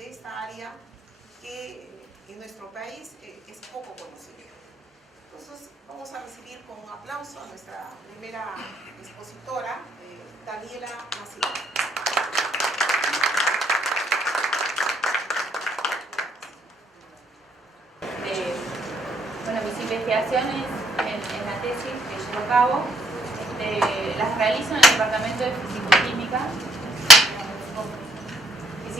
de esta área que en nuestro país es poco conocida. Entonces vamos a recibir con un aplauso a nuestra primera expositora, Daniela Maciel. Bueno, mis investigaciones en la tesis que llevo a cabo las realizo en el Departamento de Fisicoquímica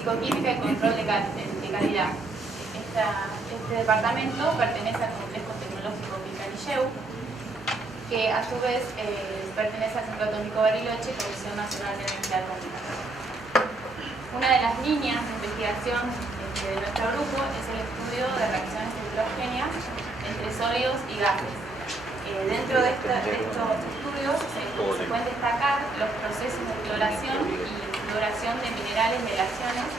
y Control de Calidad. Este departamento pertenece al Complejo Tecnológico Picalilleu, que a su vez pertenece al Centro Atómico Bariloche, Comisión Nacional de Energía Atómica. Una de las líneas de investigación de nuestro grupo es el estudio de reacciones heterogéneas entre sólidos y gases. Dentro de estos estudios se pueden destacar los procesos de exploración y exploración de minerales y aleaciones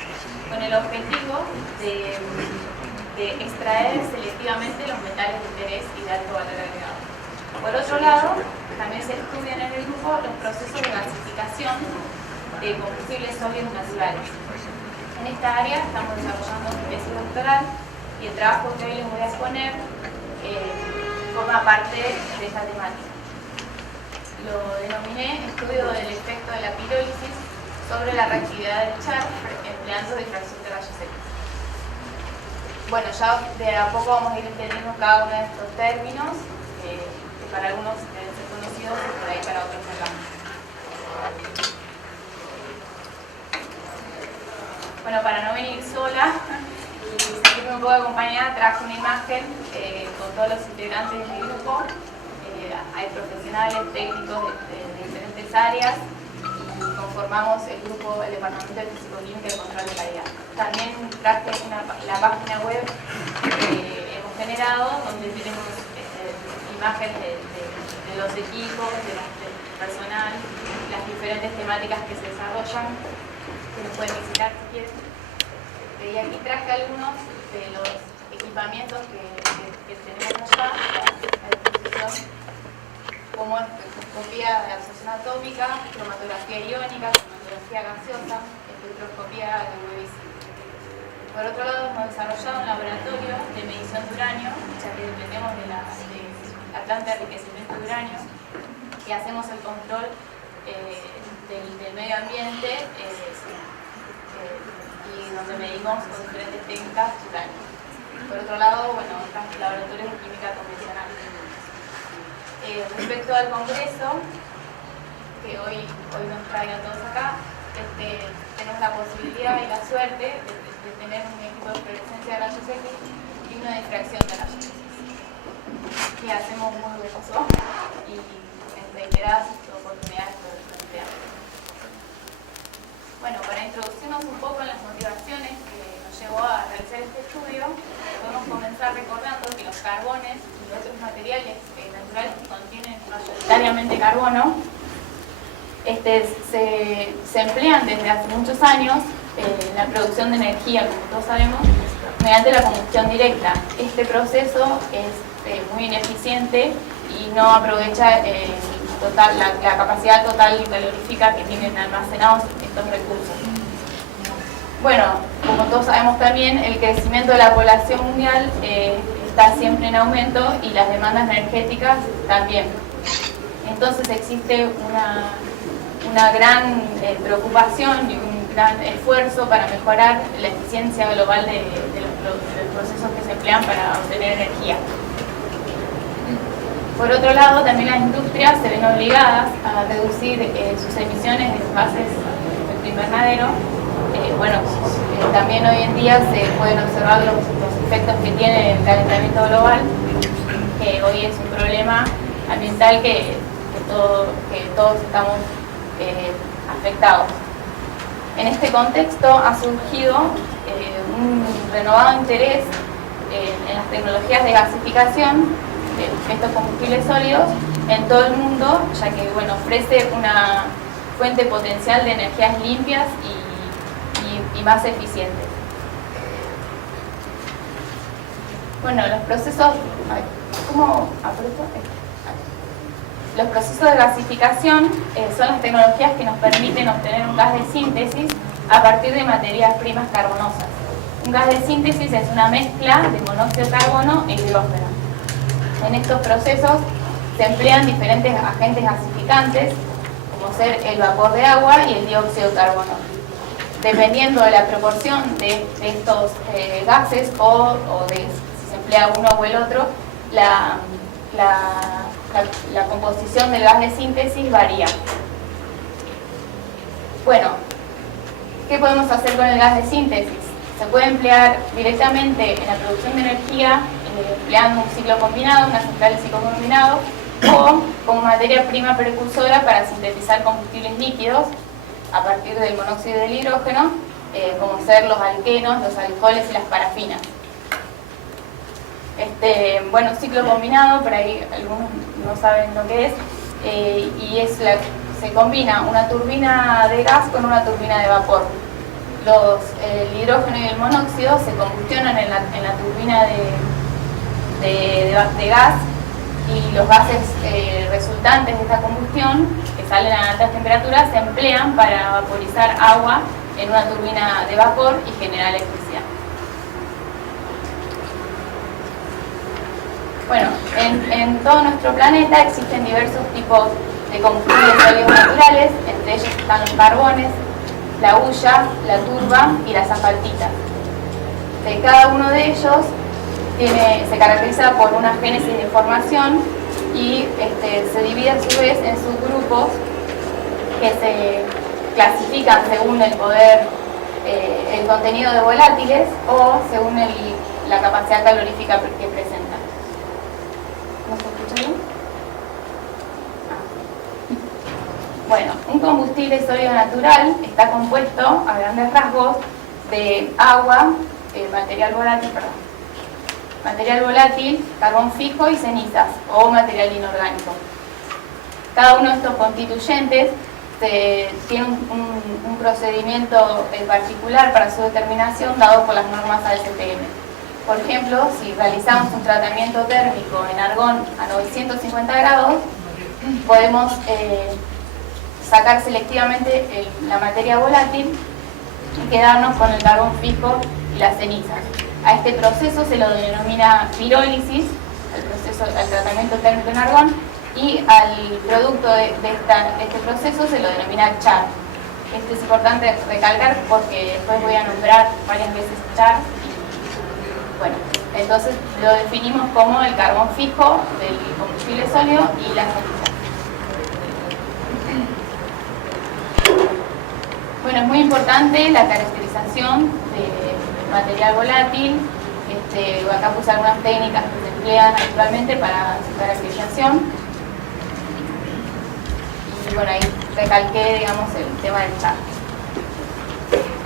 con el objetivo de extraer selectivamente los metales de interés y de alto valor agregado. Por otro lado, también se estudian en el grupo los procesos de gasificación de combustibles sólidos naturales. En esta área estamos desarrollando mi tesis doctoral y el trabajo que hoy les voy a exponer forma parte de esta temática. Lo denominé estudio del efecto de la pirólisis sobre la reactividad del char empleando difracción de rayos X. Bueno, ya de a poco vamos a ir entendiendo cada uno de estos términos, que para algunos deben ser conocidos y por ahí para otros no. Bueno, para no venir sola y sentirme un poco acompañada, traje una imagen con todos los integrantes de mi grupo. Hay profesionales, técnicos de diferentes áreas y conformamos el grupo, el Departamento de Fisicoquímica y Control de Calidad. También traje la página web que hemos generado, donde tenemos imágenes de los equipos, del personal, las diferentes temáticas que se desarrollan, que nos pueden visitar si quieren. Y aquí traje algunos de los equipamientos que tenemos allá a disposición, como espectroscopía de absorción atómica, cromatografía iónica, cromatografía gaseosa, espectroscopía de UV. Por otro lado, hemos desarrollado un laboratorio de medición de uranio, ya que dependemos de la planta de enriquecimiento de uranio, que hacemos el control del medio ambiente y donde medimos con diferentes técnicas de uranio. Por otro lado, bueno, laboratorios de química convencional. Respecto al congreso, que hoy nos trae a todos acá, tenemos la posibilidad y la suerte de tener un equipo de fluorescencia de rayos X y una difracción de rayos X, que hacemos muy ruidoso y en reiteradas oportunidades lo empleamos. Bueno, para introducirnos un poco en las motivaciones que nos llevó a realizar este estudio, podemos comenzar recordando que los carbones y otros materiales naturales que contienen mayoritariamente carbono se emplean desde hace muchos años en la producción de energía, como todos sabemos, mediante la combustión directa. Este proceso es muy ineficiente y no aprovecha la capacidad total calorífica que tienen almacenados estos recursos. Bueno, como todos sabemos también, el crecimiento de la población mundial está siempre en aumento y las demandas energéticas también. Entonces existe una gran preocupación y un gran esfuerzo para mejorar la eficiencia global de los procesos que se emplean para obtener energía. Por otro lado, también las industrias se ven obligadas a reducir sus emisiones de gases de efecto invernadero. También hoy en día se pueden observar los efectos que tiene el calentamiento global, que hoy es un problema ambiental que todos estamos afectados. En este contexto ha surgido un renovado interés en las tecnologías de gasificación de estos combustibles sólidos en todo el mundo, ya que ofrece una fuente potencial de energías limpias y más eficientes. Bueno, los procesos... ¿Cómo aprieto? Los procesos de gasificación son las tecnologías que nos permiten obtener un gas de síntesis a partir de materias primas carbonosas. Un gas de síntesis es una mezcla de monóxido de carbono e hidrógeno. En estos procesos se emplean diferentes agentes gasificantes, como ser el vapor de agua y el dióxido de carbono. Dependiendo de la proporción de estos gases o de si se emplea uno o el otro, la composición del gas de síntesis varía. Bueno, ¿qué podemos hacer con el gas de síntesis? Se puede emplear directamente en la producción de energía, empleando un ciclo combinado, una central de ciclo combinado, o como materia prima precursora para sintetizar combustibles líquidos a partir del monóxido y del hidrógeno, como ser los alquenos, los alcoholes y las parafinas. Bueno, ciclo combinado, por ahí algunos no saben lo que es, y se combina una turbina de gas con una turbina de vapor. El hidrógeno y el monóxido se combustionan en la turbina de gas, y los gases resultantes de esta combustión, que salen a altas temperaturas, se emplean para vaporizar agua en una turbina de vapor y generar electricidad. Bueno, en todo nuestro planeta existen diversos tipos de combustibles sólidos naturales, entre ellos están los carbones, la hulla, la turba y las asfaltitas. Cada uno de ellos se caracteriza por una génesis de información y se divide a su vez en subgrupos que se clasifican según el poder, el contenido de volátiles o según la capacidad calorífica que presentan. ¿No se escucha bien? Bueno, un combustible sólido natural está compuesto a grandes rasgos de agua, material volátil, carbón fijo y cenizas o material inorgánico. Cada uno de estos constituyentes tiene un procedimiento particular para su determinación dado por las normas ASTM. Por ejemplo, si realizamos un tratamiento térmico en argón a 950 grados, podemos sacar selectivamente la materia volátil y quedarnos con el carbón fijo y las cenizas. A este proceso se lo denomina pirólisis, al tratamiento térmico en argón, y al producto de este proceso se lo denomina char. Esto es importante recalcar porque después voy a nombrar varias veces char. Bueno, entonces lo definimos como el carbón fijo del combustible sólido y las cenizas. Bueno, es muy importante la caracterización de material volátil. Acá puse algunas técnicas que se emplean actualmente para su caracterización. Y bueno, ahí recalqué, digamos, el tema del char.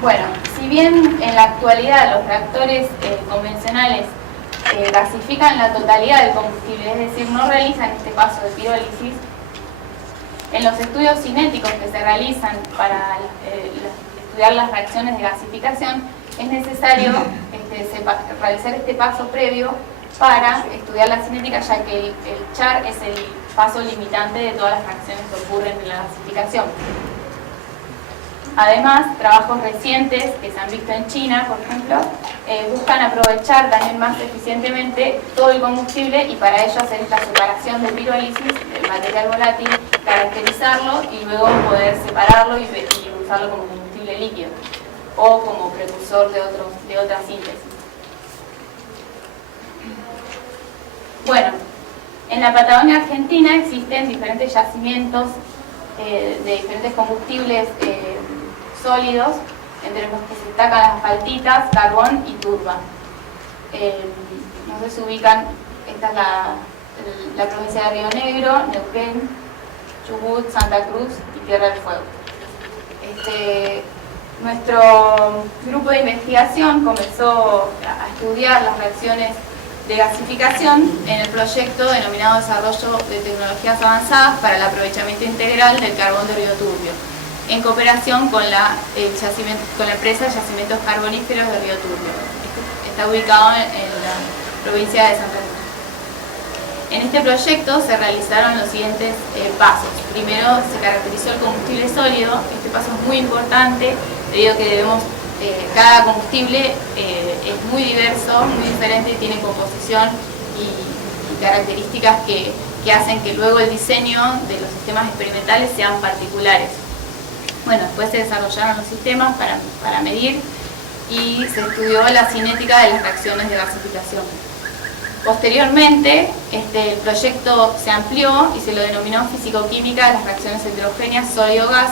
Bueno, si bien en la actualidad los reactores convencionales gasifican la totalidad del combustible, es decir, no realizan este paso de pirólisis, en los estudios cinéticos que se realizan para estudiar las reacciones de gasificación, es necesario realizar este paso previo para estudiar la cinética, ya que el char es el paso limitante de todas las reacciones que ocurren en la gasificación. Además, trabajos recientes que se han visto en China, por ejemplo, buscan aprovechar también más eficientemente todo el combustible y para ello hacer esta separación de pirólisis del material volátil, caracterizarlo y luego poder separarlo y usarlo como combustible líquido o como precursor de otra síntesis. Bueno, en la Patagonia Argentina existen diferentes yacimientos de diferentes combustibles sólidos, entre los que se destacan las asfaltitas, carbón y turba. No sé si ubican, esta es la provincia de Río Negro, Neuquén, Chubut, Santa Cruz y Tierra del Fuego. Nuestro grupo de investigación comenzó a estudiar las reacciones de gasificación en el proyecto denominado Desarrollo de Tecnologías Avanzadas para el Aprovechamiento Integral del Carbón de Río Turbio, en cooperación con la empresa Yacimientos Carboníferos de Río Turbio. Está ubicado en la provincia de Santa Cruz. En este proyecto se realizaron los siguientes pasos. Primero se caracterizó el combustible sólido. Este paso es muy importante debido a que debemos cada combustible es muy diverso, muy diferente, tiene composición y características que hacen que luego el diseño de los sistemas experimentales sean particulares. Bueno, después se desarrollaron los sistemas para medir y se estudió la cinética de las reacciones de gasificación. Posteriormente, el proyecto se amplió y se lo denominó Físico-Química de las reacciones heterogéneas sólido-gas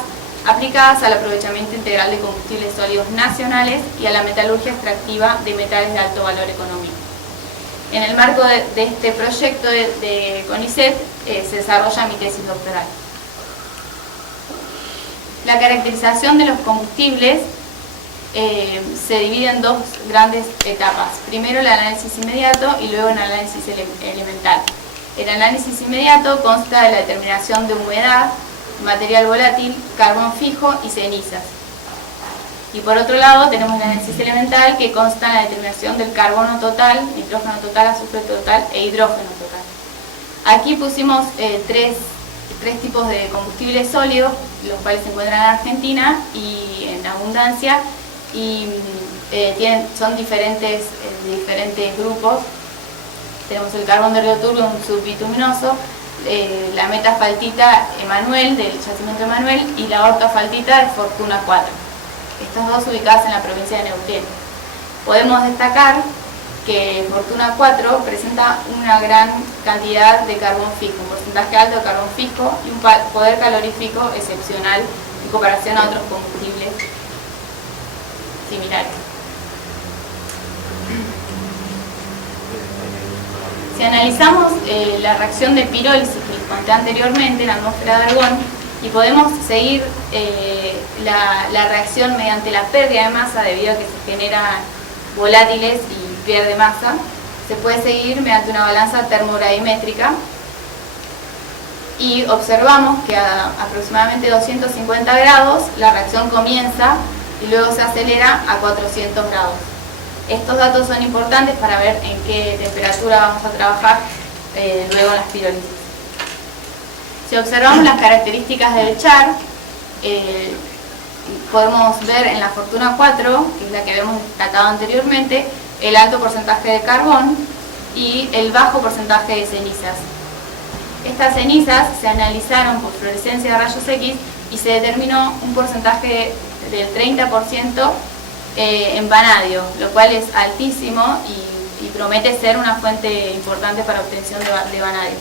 aplicadas al aprovechamiento integral de combustibles sólidos nacionales y a la metalurgia extractiva de metales de alto valor económico. En el marco de este proyecto de CONICET se desarrolla mi tesis doctoral. La caracterización de los combustibles se divide en dos grandes etapas. Primero el análisis inmediato y luego el análisis elemental. El análisis inmediato consta de la determinación de humedad, material volátil, carbón fijo y cenizas. Y por otro lado tenemos el análisis elemental, que consta en la determinación del carbono total, nitrógeno total, azufre total e hidrógeno total. Aquí pusimos tres tipos de combustibles sólidos, los cuales se encuentran en Argentina y en abundancia, y son diferentes grupos. Tenemos el carbón de Río Turbio, un subbituminoso, la metafaltita Emanuel, del yacimiento Emanuel, y la ortofaltita de Fortuna 4. Estas dos ubicadas en la provincia de Neuquén. Podemos destacar que Fortuna 4 presenta una gran cantidad de carbón fijo, un porcentaje alto de carbón fijo y un poder calorífico excepcional en comparación a otros combustibles similares. Si analizamos la reacción de pirólisis que les conté anteriormente en la atmósfera de argón, y podemos seguir la reacción mediante la pérdida de masa debido a que se generan volátiles y pierde masa, se puede seguir mediante una balanza termoradimétrica y observamos que a aproximadamente 250 grados la reacción comienza y luego se acelera a 400 grados. Estos datos son importantes para ver en qué temperatura vamos a trabajar luego en las pirólisis. Si observamos las características del char, podemos ver en la Fortuna 4, que es la que habíamos destacado anteriormente, el alto porcentaje de carbón y el bajo porcentaje de cenizas. Estas cenizas se analizaron por fluorescencia de rayos X y se determinó un porcentaje del 30% en vanadio, lo cual es altísimo y promete ser una fuente importante para obtención de vanadio.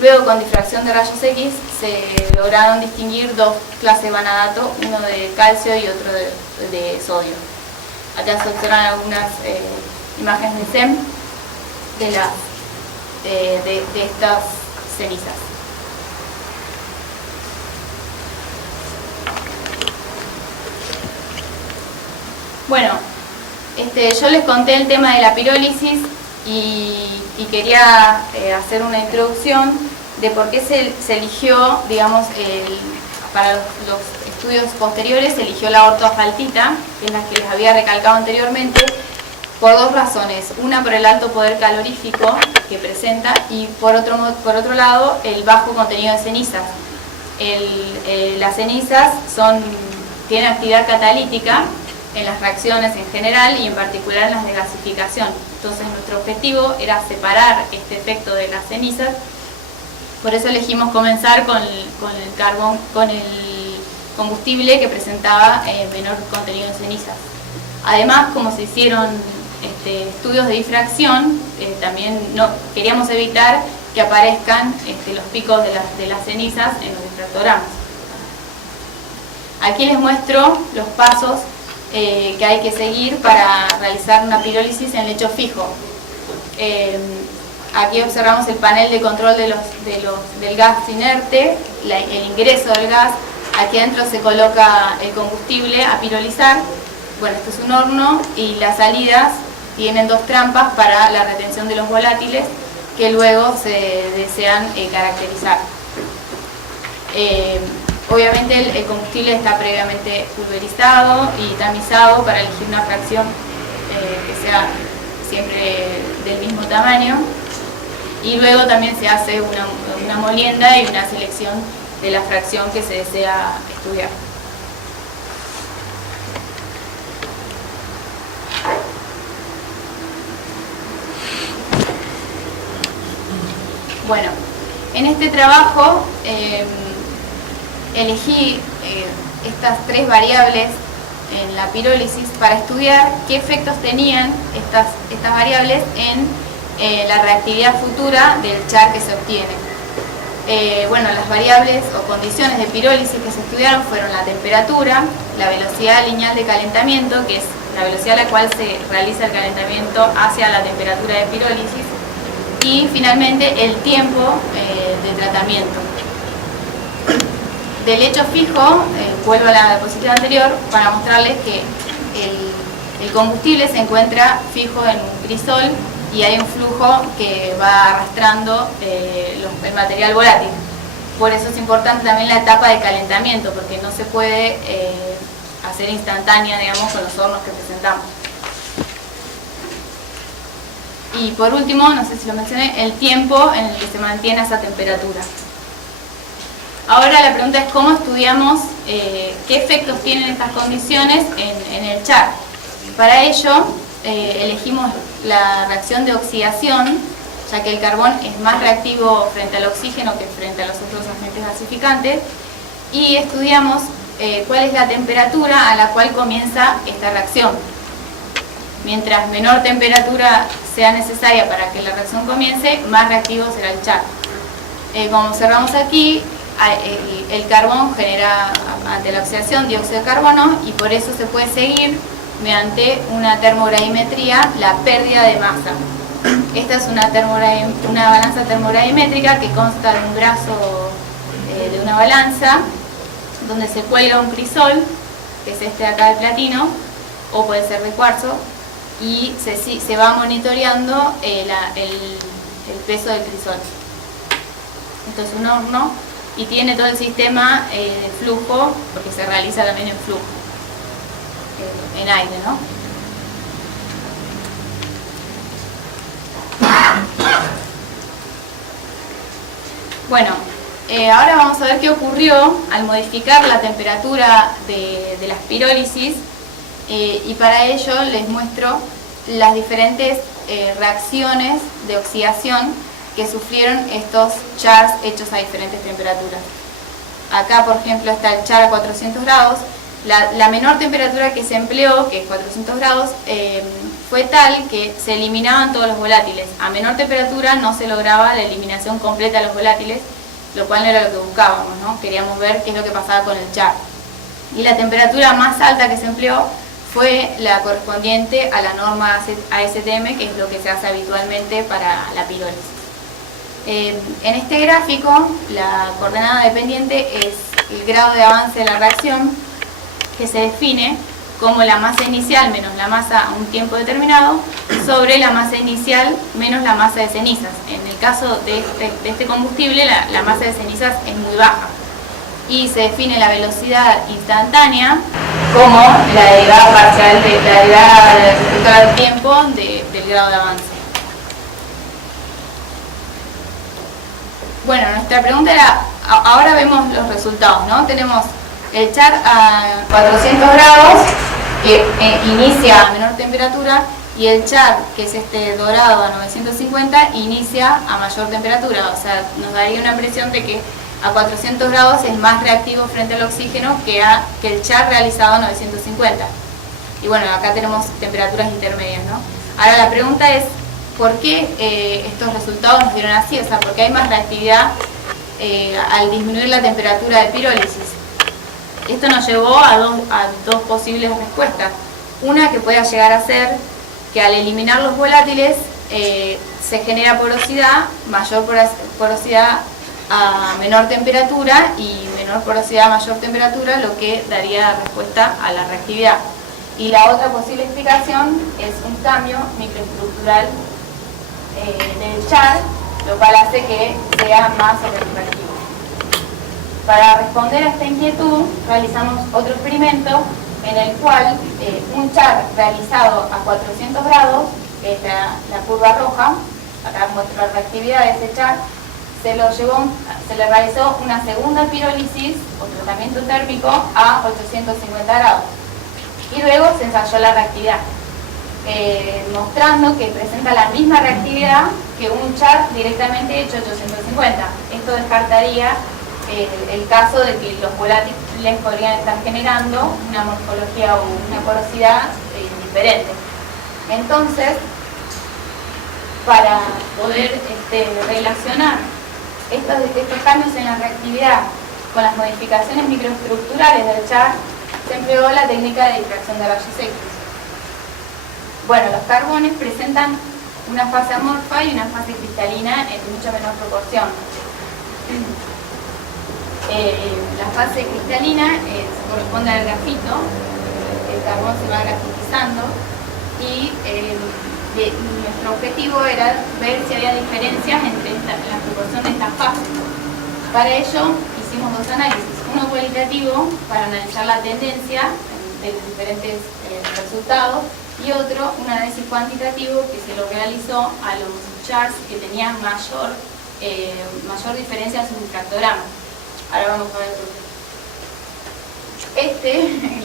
Luego, con difracción de rayos X, se lograron distinguir dos clases de vanadato, uno de calcio y otro de sodio. Acá se observan algunas imágenes de SEM de estas cenizas. Bueno, yo les conté el tema de la pirólisis y quería hacer una introducción de por qué se eligió, digamos, para los estudios posteriores se eligió la ortoasfaltita, que es la que les había recalcado anteriormente, por dos razones. Una, por el alto poder calorífico que presenta, y por otro lado, el bajo contenido de cenizas. Las cenizas tienen actividad catalítica en las reacciones en general y en particular en las de gasificación. Entonces nuestro objetivo era separar este efecto de las cenizas, por eso elegimos comenzar con el combustible que presentaba menor contenido de cenizas. Además, como se hicieron estudios de difracción, también queríamos evitar que aparezcan los picos de las cenizas en los difractogramas. Aquí les muestro los pasos que hay que seguir para realizar una pirólisis en lecho fijo. Aquí observamos el panel de control del gas inerte, el ingreso del gas. Aquí adentro se coloca el combustible a pirolizar. Bueno, esto es un horno y las salidas tienen dos trampas para la retención de los volátiles que luego se desean caracterizar. Obviamente el combustible está previamente pulverizado y tamizado para elegir una fracción que sea siempre del mismo tamaño, y luego también se hace una molienda y una selección de la fracción que se desea estudiar. Bueno, en este trabajo elegí estas tres variables en la pirólisis para estudiar qué efectos tenían estas variables en la reactividad futura del char que se obtiene. Bueno, las variables o condiciones de pirólisis que se estudiaron fueron la temperatura, la velocidad lineal de calentamiento, que es la velocidad a la cual se realiza el calentamiento hacia la temperatura de pirólisis, y finalmente el tiempo de tratamiento. Del hecho fijo, vuelvo a la diapositiva anterior para mostrarles que el combustible se encuentra fijo en un crisol y hay un flujo que va arrastrando el material volátil. Por eso es importante también la etapa de calentamiento, porque no se puede hacer instantánea, digamos, con los hornos que presentamos. Y por último, no sé si lo mencioné, el tiempo en el que se mantiene esa temperatura. Ahora la pregunta es cómo estudiamos qué efectos tienen estas condiciones en el char. Para ello elegimos la reacción de oxidación, ya que el carbón es más reactivo frente al oxígeno que frente a los otros agentes gasificantes, y estudiamos cuál es la temperatura a la cual comienza esta reacción. Mientras menor temperatura sea necesaria para que la reacción comience, más reactivo será el char. Como observamos aquí, el carbón genera ante la oxidación dióxido de carbono, y por eso se puede seguir mediante una termogravimetría la pérdida de masa. Esta es una balanza termogravimétrica que consta de un brazo de una balanza donde se cuelga un crisol, que es este de acá de platino, o puede ser de cuarzo, y se va monitoreando el peso del crisol. Esto es un horno y tiene todo el sistema de flujo, porque se realiza también en flujo, en aire, ¿no? Bueno, ahora vamos a ver qué ocurrió al modificar la temperatura de las pirólisis, y para ello les muestro las diferentes reacciones de oxidación que sufrieron estos chars hechos a diferentes temperaturas. Acá, por ejemplo, está el char a 400 grados. La menor temperatura que se empleó, que es 400 grados, fue tal que se eliminaban todos los volátiles. A menor temperatura no se lograba la eliminación completa de los volátiles, lo cual no era lo que buscábamos, ¿no? Queríamos ver qué es lo que pasaba con el char. Y la temperatura más alta que se empleó fue la correspondiente a la norma ASTM, que es lo que se hace habitualmente para la pirólisis. En este gráfico, la coordenada dependiente es el grado de avance de la reacción, que se define como la masa inicial menos la masa a un tiempo determinado sobre la masa inicial menos la masa de cenizas. En el caso de este combustible, la masa de cenizas es muy baja, y se define la velocidad instantánea como la derivada parcial de la derivada respecto al tiempo del grado de avance. Bueno, nuestra pregunta era, ahora vemos los resultados, ¿no? Tenemos el char a 400 grados, que inicia a menor temperatura, y el char, que es este dorado a 950, inicia a mayor temperatura. O sea, nos daría una impresión de que a 400 grados es más reactivo frente al oxígeno que el char realizado a 950. Y bueno, acá tenemos temperaturas intermedias, ¿no? Ahora la pregunta es, ¿por qué estos resultados nos dieron así? O sea, ¿por qué hay más reactividad al disminuir la temperatura de pirólisis? Esto nos llevó a dos posibles respuestas. Una, que pueda llegar a ser que al eliminar los volátiles se genera porosidad, mayor porosidad a menor temperatura, y menor porosidad a mayor temperatura, lo que daría respuesta a la reactividad. Y la otra posible explicación es un cambio microestructural del char, lo cual hace que sea más sobrereactivo. Para responder a esta inquietud, realizamos otro experimento en el cual un char realizado a 400 grados, que es la curva roja, acá muestra la reactividad de ese char, se le realizó una segunda pirólisis o tratamiento térmico a 850 grados. Y luego se ensayó la reactividad, mostrando que presenta la misma reactividad que un char directamente hecho 850. Esto descartaría el caso de que los volátiles podrían estar generando una morfología o una porosidad diferente. Entonces, para poder relacionar estos cambios en la reactividad con las modificaciones microestructurales del char, se empleó la técnica de difracción de rayos X. Bueno, los carbones presentan una fase amorfa y una fase cristalina en mucha menor proporción. La fase cristalina se corresponde al grafito, el carbón se va grafitizando y nuestro objetivo era ver si había diferencias entre la proporción de estas fases. Para ello hicimos dos análisis, uno cualitativo para analizar la tendencia de los diferentes resultados y otro, un análisis cuantitativo que se lo realizó a los charts que tenían mayor diferencia en su difractograma. Ahora vamos a ver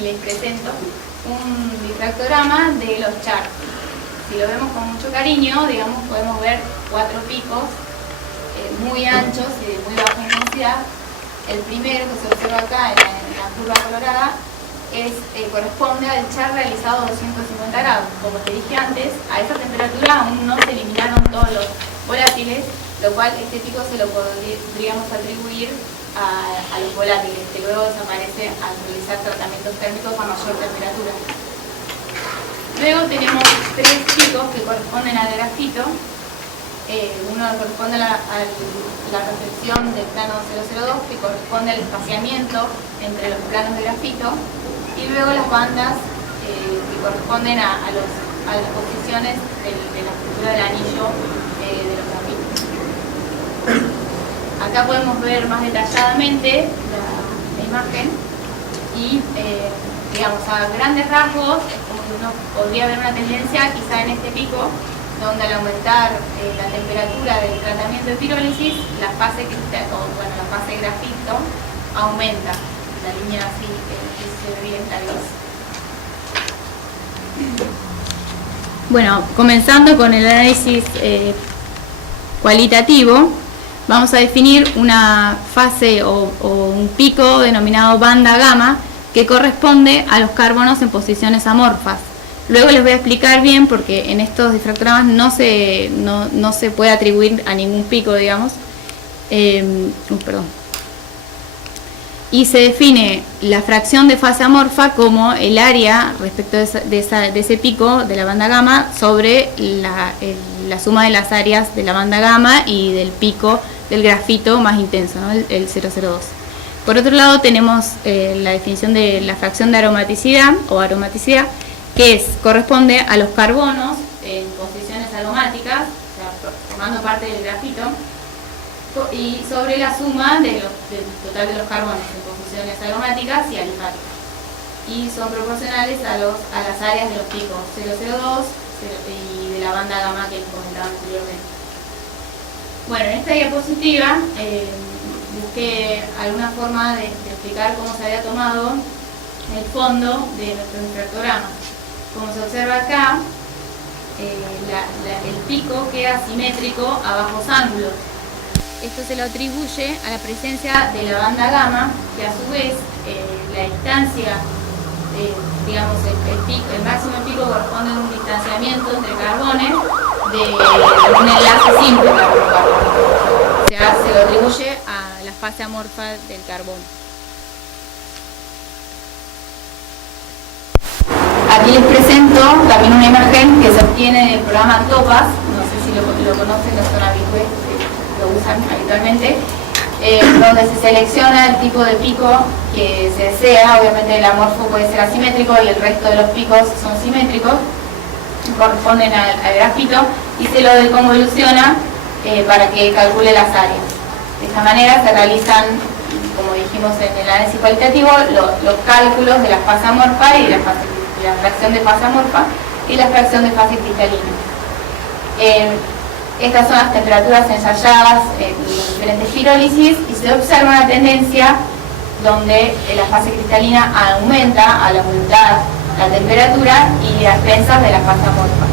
les presento un difractograma de los charts. Si lo vemos con mucho cariño, digamos, podemos ver 4 picos muy anchos y de muy baja intensidad. El primero que se observa acá en la curva colorada corresponde al char realizado a 250 grados. Como te dije antes, a esa temperatura aún no se eliminaron todos los volátiles, lo cual este pico se lo podríamos atribuir a los volátiles, que luego desaparece al realizar tratamientos térmicos a mayor temperatura. Luego tenemos 3 picos que corresponden al grafito. Uno corresponde a la reflexión del plano 002, que corresponde al espaciamiento entre los planos de grafito, y luego las bandas que corresponden a las posiciones de la estructura del anillo de los grafitos. Acá podemos ver más detalladamente la imagen y digamos, a grandes rasgos es como que uno podría ver una tendencia quizá en este pico, donde al aumentar la temperatura del tratamiento de pirólisis, la fase grafito aumenta. La línea así se ve bien la gris. Bueno, comenzando con el análisis cualitativo, vamos a definir una fase o un pico denominado banda gamma que corresponde a los carbonos en posiciones amorfas. Luego les voy a explicar bien porque en estos difractogramas no se puede atribuir a ningún pico, digamos. Y se define la fracción de fase amorfa como el área respecto de ese pico de la banda gamma sobre la suma de las áreas de la banda gamma y del pico del grafito más intenso, ¿no? el 002. Por otro lado tenemos la definición de la fracción de aromaticidad o aromaticidad, que corresponde a los carbonos en posiciones aromáticas, o sea, formando parte del grafito, y sobre la suma del total de los carbones en posiciones aromáticas y alifáticas. Y son proporcionales a las áreas de los picos 002 y de la banda gamma que les comentaba anteriormente. Bueno, en esta diapositiva busqué alguna forma de explicar cómo se había tomado el fondo de nuestro difractograma. Como se observa acá, el pico queda simétrico a bajos ángulos. Esto se lo atribuye a la presencia de la banda gamma, que a su vez la distancia, digamos el máximo pico corresponde a un distanciamiento entre carbones de un enlace simple carbón-carbón. O sea, se lo atribuye a la fase amorfa del carbón. Aquí les presento también una imagen que se obtiene del programa TOPAS, no sé si lo conocen, no son habituales, lo usan habitualmente, donde se selecciona el tipo de pico que se desea. Obviamente el amorfo puede ser asimétrico y el resto de los picos son simétricos, corresponden al grafito, y se lo deconvoluciona para que calcule las áreas. De esta manera se realizan, como dijimos en el análisis cualitativo, los cálculos de la fase amorfa y de la fracción de fase amorfa y la fracción de fase cristalina. Estas son las temperaturas ensayadas en los diferentes pirólisis y se observa una tendencia donde la fase cristalina aumenta al aumentar la temperatura y las expensas de la fase amorfa.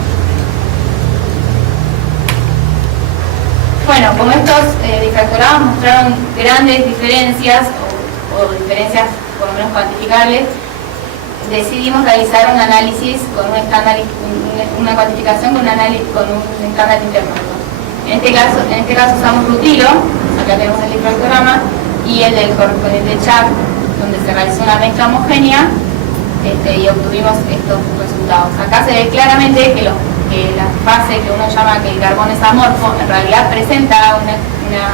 Bueno, como estos difractorados mostraron grandes diferencias o diferencias por lo menos cuantificables, decidimos realizar un análisis con un estándar, una cuantificación con un estándar interno. En este caso usamos rutilo, acá tenemos el difractograma, y el del correspondiente CHAC, donde se realizó una mezcla homogénea y obtuvimos estos resultados. Acá se ve claramente que la fase que uno llama que el carbón es amorfo, en realidad presenta una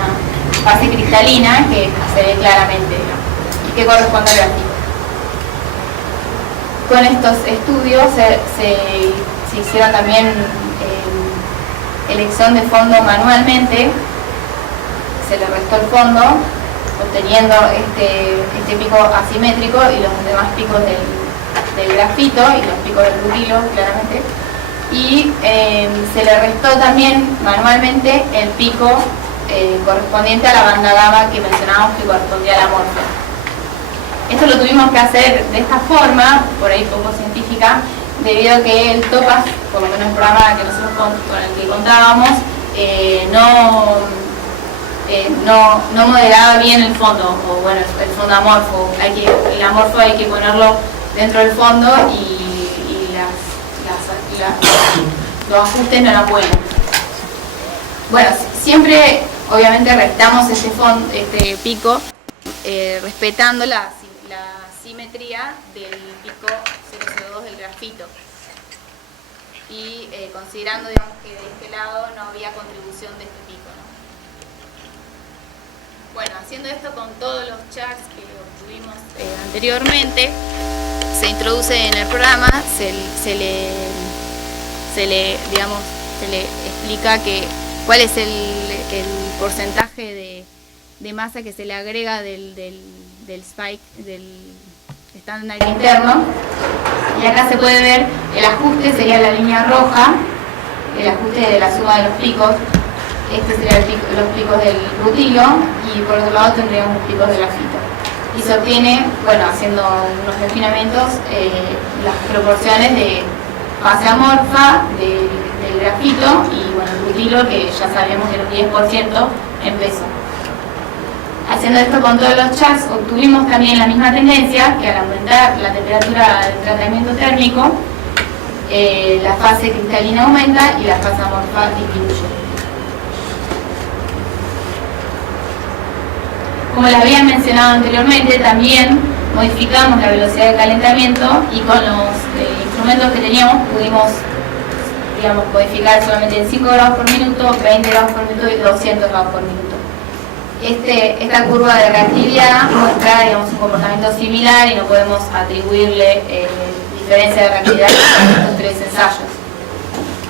fase cristalina que se ve claramente, y que corresponde al grafito. Con estos estudios se hicieron también elección de fondo manualmente, se le restó el fondo, obteniendo este pico asimétrico y los demás picos del grafito y los picos del rutilo, claramente. Y se le restó también manualmente el pico correspondiente a la banda gamma que mencionábamos que correspondía a la amorfa. Esto lo tuvimos que hacer de esta forma, por ahí poco científica, debido a que el TOPAS, por lo menos el programa que nosotros con el que contábamos, no modelaba bien el fondo, o bueno, el fondo amorfo. El amorfo hay que ponerlo dentro del fondo y los ajustes no lo pueden. Bueno, siempre obviamente restamos este pico respetando la simetría del pico 002 del grafito y considerando, digamos, que de este lado no había contribución de este pico, ¿no? Bueno, haciendo esto con todos los charts que obtuvimos anteriormente, se introduce en el programa, se le explica cuál es el porcentaje de masa que se le agrega del spike, del estándar interno. Y acá se puede ver el ajuste, sería la línea roja, el ajuste de la suma de los picos. Este sería los picos del rutilo y por otro lado tendríamos los picos del grafito. Y se obtiene, bueno, haciendo unos refinamientos, las proporciones de fase amorfa del grafito y bueno, el rutilo, que ya sabemos que era un 10% en peso. Haciendo esto con todos los charts, obtuvimos también la misma tendencia, que al aumentar la temperatura del tratamiento térmico, la fase cristalina aumenta y la fase amorfa disminuye. Como les había mencionado anteriormente, también modificamos la velocidad de calentamiento y con los instrumentos que teníamos pudimos, digamos, modificar solamente en 5 grados por minuto, 20 grados por minuto y 200 grados por minuto. Esta curva de reactividad muestra, digamos, un comportamiento similar y no podemos atribuirle diferencia de reactividad a estos tres ensayos.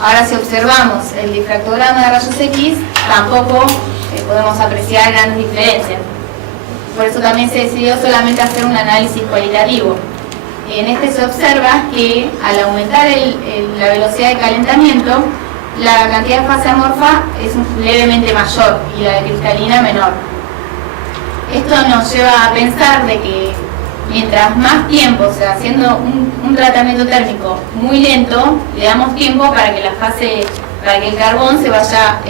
Ahora, si observamos el difractograma de rayos X, tampoco podemos apreciar grandes diferencias. Por eso también se decidió solamente hacer un análisis cualitativo. En este se observa que al aumentar la velocidad de calentamiento, la cantidad de fase amorfa es levemente mayor y la de cristalina menor. Esto nos lleva a pensar de que mientras más tiempo, o sea, haciendo un tratamiento térmico muy lento, le damos tiempo para que el carbón se vaya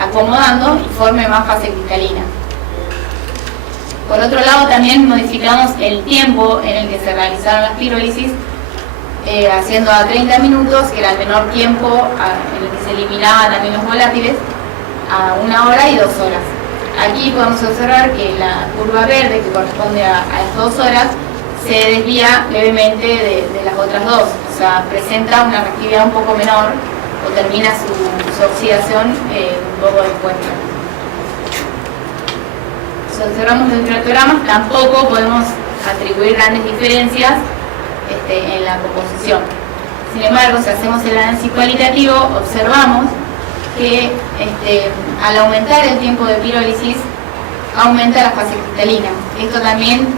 acomodando y forme más fase cristalina. Por otro lado, también modificamos el tiempo en el que se realizaron las pirólisis, haciendo a 30 minutos, que era el menor tiempo en el que se eliminaban también los volátiles, a 1 hora y 2 horas. Aquí podemos observar que la curva verde, que corresponde a estas 2 horas, se desvía levemente de las otras dos, o sea, presenta una reactividad un poco menor o termina su oxidación un poco después. Si observamos los difractogramas, tampoco podemos atribuir grandes diferencias en la composición. Sin embargo, si hacemos el análisis cualitativo, observamos que al aumentar el tiempo de pirólisis, aumenta la fase cristalina. Esto también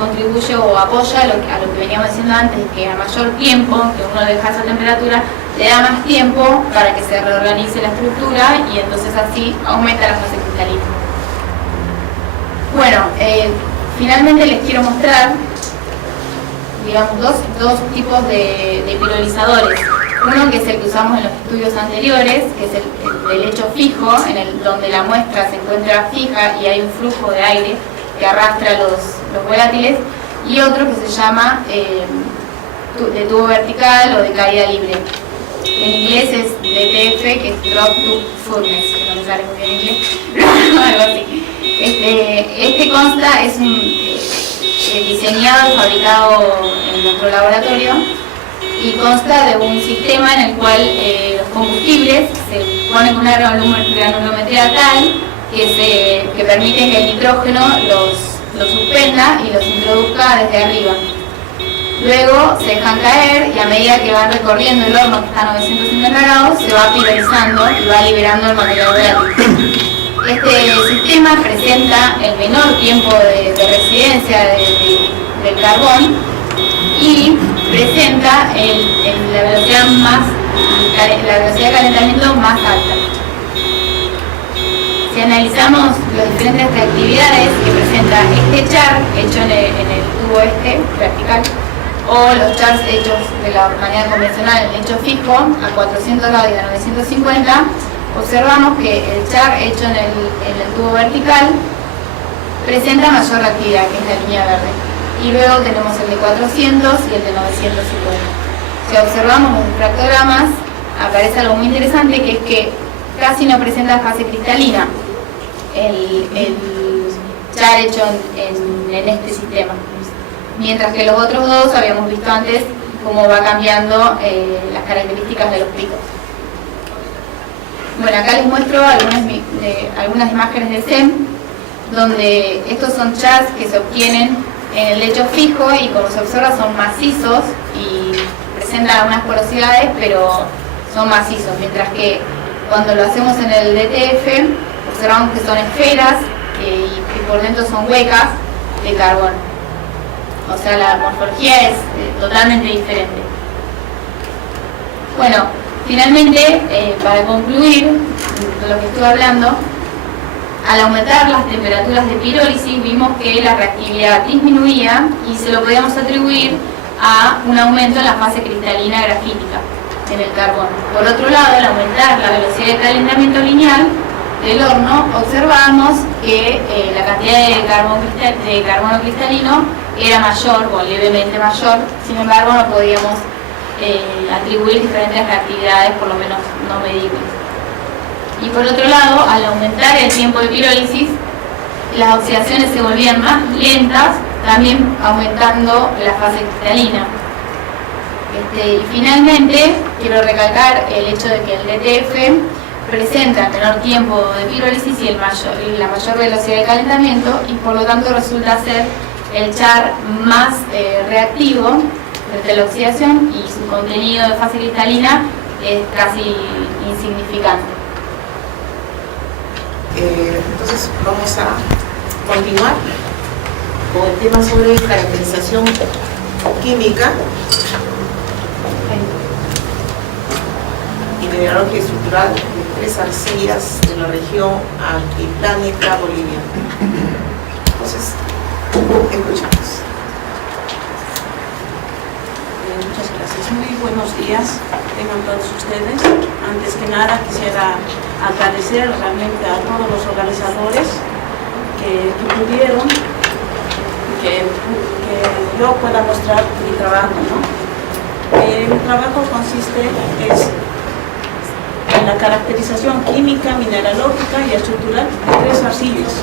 contribuye o apoya a lo que veníamos diciendo antes, que a mayor tiempo que uno deja esa temperatura, le da más tiempo para que se reorganice la estructura y entonces así aumenta la fase cristalina. Bueno, finalmente les quiero mostrar, digamos, dos tipos de pirolizadores. Uno que es el que usamos en los estudios anteriores, que es el de lecho fijo, donde la muestra se encuentra fija y hay un flujo de aire que arrastra los volátiles, y otro que se llama de tubo vertical o de caída libre. En inglés es DTF, que es Drop Tube Furnace, que no me sale muy bien en inglés, algo así. Este consta, es diseñado y fabricado en nuestro laboratorio, y consta de un sistema en el cual los combustibles se ponen con una granulometría tal que permite que el nitrógeno los suspenda y los introduzca desde arriba. Luego se dejan caer y a medida que van recorriendo el horno, que está a 950 grados, se va pirolizando y va liberando el material volátil. Este sistema presenta el menor tiempo de residencia del carbón y presenta la velocidad de calentamiento más alta. Si analizamos las diferentes reactividades que presenta este char hecho en el tubo vertical, o los chars hechos de la manera convencional en lecho fijo a 400 grados y a 950, observamos que el char hecho en el tubo vertical presenta mayor reactividad, que es la línea verde, y luego tenemos el de 400 y el de 950. Si observamos los espectrogramas, aparece algo muy interesante, que es que casi no presenta fase cristalina el char hecho en este sistema, mientras que los otros dos habíamos visto antes cómo va cambiando las características de los picos. Bueno, acá les muestro algunas imágenes de SEM, donde estos son chars que se obtienen en el lecho fijo y, como se observa, son macizos y presentan algunas porosidades, pero son macizos, mientras que cuando lo hacemos en el DTF observamos que son esferas y por dentro son huecas de carbón. O sea, la morfología es totalmente diferente. Bueno, finalmente, para concluir lo que estuve hablando, al aumentar las temperaturas de pirólisis vimos que la reactividad disminuía y se lo podíamos atribuir a un aumento en la fase cristalina grafítica en el carbón. Por otro lado, al aumentar la velocidad de calentamiento lineal del horno, observamos que la cantidad de carbono cristalino era mayor o levemente mayor, sin embargo no podíamos atribuir diferentes reactividades, por lo menos no medibles. Y por otro lado, al aumentar el tiempo de pirólisis, las oxidaciones se volvían más lentas, también aumentando la fase cristalina. Y finalmente, quiero recalcar el hecho de que el DTF presenta el menor tiempo de pirólisis y la mayor velocidad de calentamiento, y por lo tanto resulta ser el char más reactivo frente a la oxidación, y su contenido de fase cristalina es casi insignificante. Entonces vamos a continuar con el tema sobre caracterización química y mineralogía estructural de 3 arcillas de la región altiplánica boliviana. Entonces, escuchamos. Muchas gracias. Muy buenos días tengan todos ustedes. Antes que nada quisiera agradecer realmente a todos los organizadores que pudieron que yo pueda mostrar mi trabajo, ¿no? Mi trabajo consiste en la caracterización química, mineralógica y estructural de 3 arcillas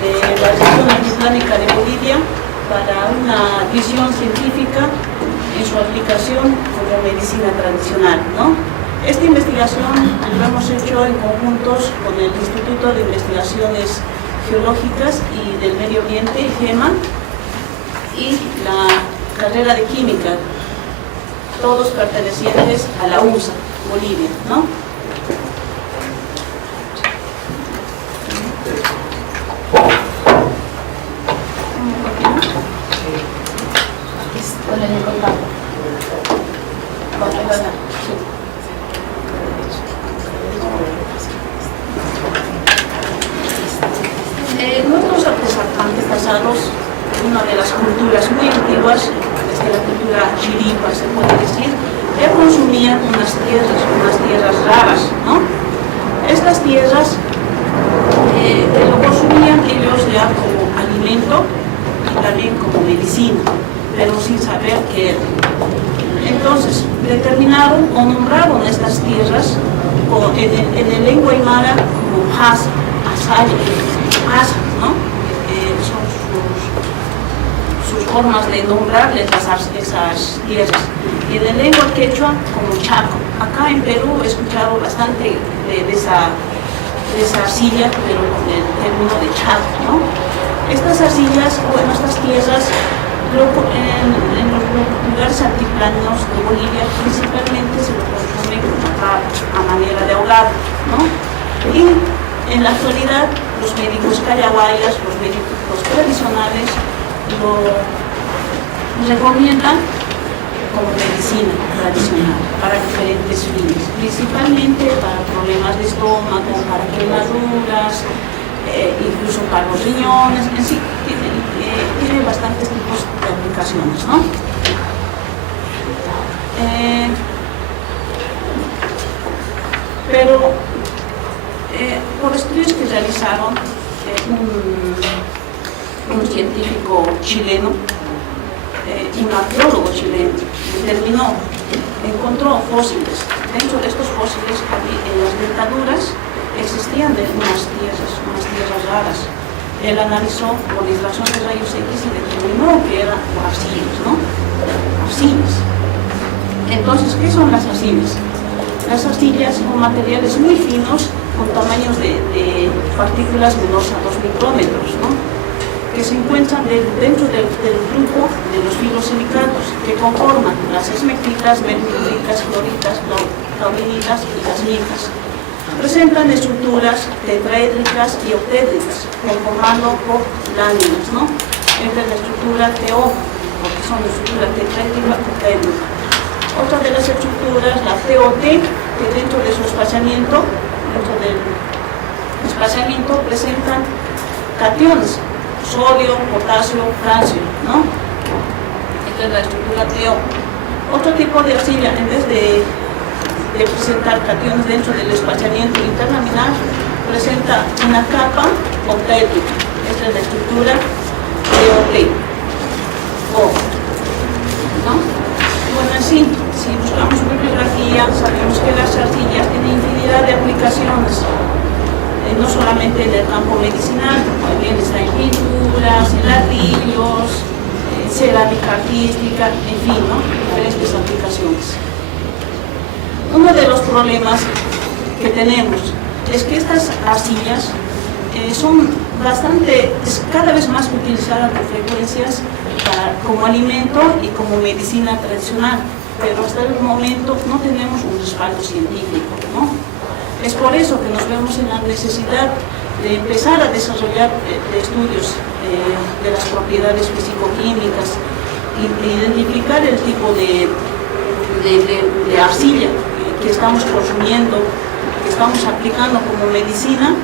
de la región altiplánica de Bolivia para una visión científica en su aplicación como medicina tradicional, ¿no? Esta investigación lo hemos hecho en conjuntos con el Instituto de Investigaciones Geológicas y del Medio Ambiente, IGEMA, y la carrera de Química, todos pertenecientes a la USA, Bolivia, ¿no? Nuestros antepasados, una de las culturas muy antiguas, desde la cultura chiripa se puede decir, ya consumían unas tierras raras, ¿no? Estas tierras lo consumían ellos ya como alimento y también como medicina, pero sin saber qué era. Entonces determinaron o nombraron estas tierras en el lengua aymara como Hasa, Hasa, ¿no? Son sus formas de nombrarles esas tierras. Y en el lengua quechua como Chaco. Acá en Perú he escuchado bastante de esa arcilla, pero con el término de Chaco, ¿no? Estas arcillas, bueno, estas tierras, en los lugares altiplanos de Bolivia, principalmente se lo consumen a manera de ahogado, ¿no? Y en la actualidad, los médicos callahuayas, los médicos tradicionales, lo recomiendan como medicina tradicional para diferentes fines, principalmente para problemas de estómago, para quemaduras, incluso para los riñones, en sí, tiene bastantes tipos de aplicaciones, ¿no? Pero por estudios que realizaron un científico chileno, un arqueólogo chileno, encontró fósiles. Dentro de estos fósiles, en las dentaduras, existían unas tierras raras. Él analizó por dilatación de rayos X y determinó que eran arcillas, ¿no? Arcillas. Entonces, ¿qué son las arcillas? Las arcillas son materiales muy finos con tamaños de partículas menores a 2 micrómetros, ¿no? Que se encuentran dentro del grupo de los fibrosilicatos que conforman las esmectitas, mercuritas, cloritas, taurinitas y las nicas. Presentan estructuras tetraédricas y octédricas, conformando por láminas, ¿no? Entre la estructura TO, porque son la estructura tetraédrica y octédrica. Otra de las estructuras, la TOT, que dentro de su espaciamiento, presentan cationes, sodio, potasio, calcio, ¿no? Esta es la estructura TO. Otro tipo de arcilla, en vez de presentar cationes dentro del espaciamiento interlaminar, presenta una capa octaédrica. Esta es la estructura TOT. ¿No? Bueno, así, si buscamos bibliografía, sabemos que las arcillas tienen infinidad de aplicaciones. No solamente en el campo medicinal, también está en pinturas, en ladrillos, cerámica artística, en fin, ¿no? Diferentes aplicaciones. Uno de los problemas que tenemos es que estas arcillas son cada vez más utilizadas con frecuencias como alimento y como medicina tradicional, pero hasta el momento no tenemos un respaldo científico, ¿no? Es por eso que nos vemos en la necesidad de empezar a desarrollar estudios de las propiedades físico-químicas y identificar el tipo de arcilla que estamos consumiendo, que estamos aplicando como medicina,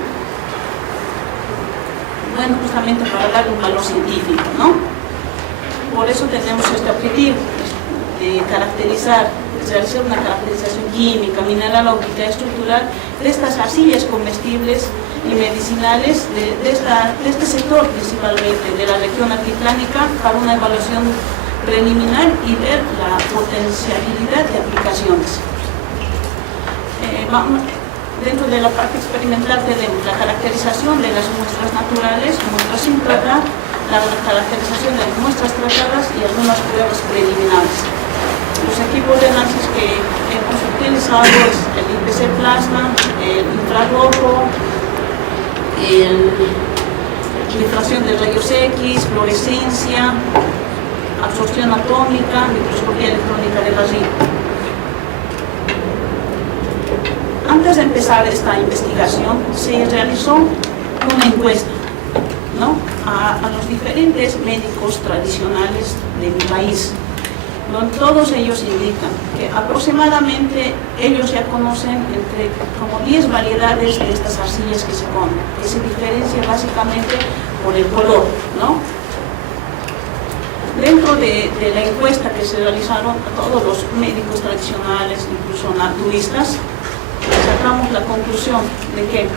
bueno, justamente para darle un valor científico, ¿no? Por eso tenemos este objetivo de realizar una caracterización química, mineralógica, estructural de estas arcillas comestibles y medicinales de este sector, principalmente de la región altiplánica, para una evaluación preliminar y ver la potencialidad de aplicaciones. Dentro de la parte experimental tenemos la caracterización de las muestras naturales, muestras sin tratar, la caracterización de las muestras tratadas y algunas pruebas preliminares. Los equipos de análisis que hemos utilizado es el IPC plasma, el infrarrojo, difracción de rayos X, fluorescencia, absorción atómica, microscopía electrónica de rayos. Antes de empezar esta investigación, se realizó una encuesta, ¿no? a los diferentes médicos tradicionales de mi país, donde todos ellos indican que aproximadamente ellos ya conocen entre como 10 variedades de estas arcillas que se comen, que se diferencia básicamente por el color, ¿no? Dentro de la encuesta que se realizaron a todos los médicos tradicionales, incluso naturistas, sacamos la conclusión de que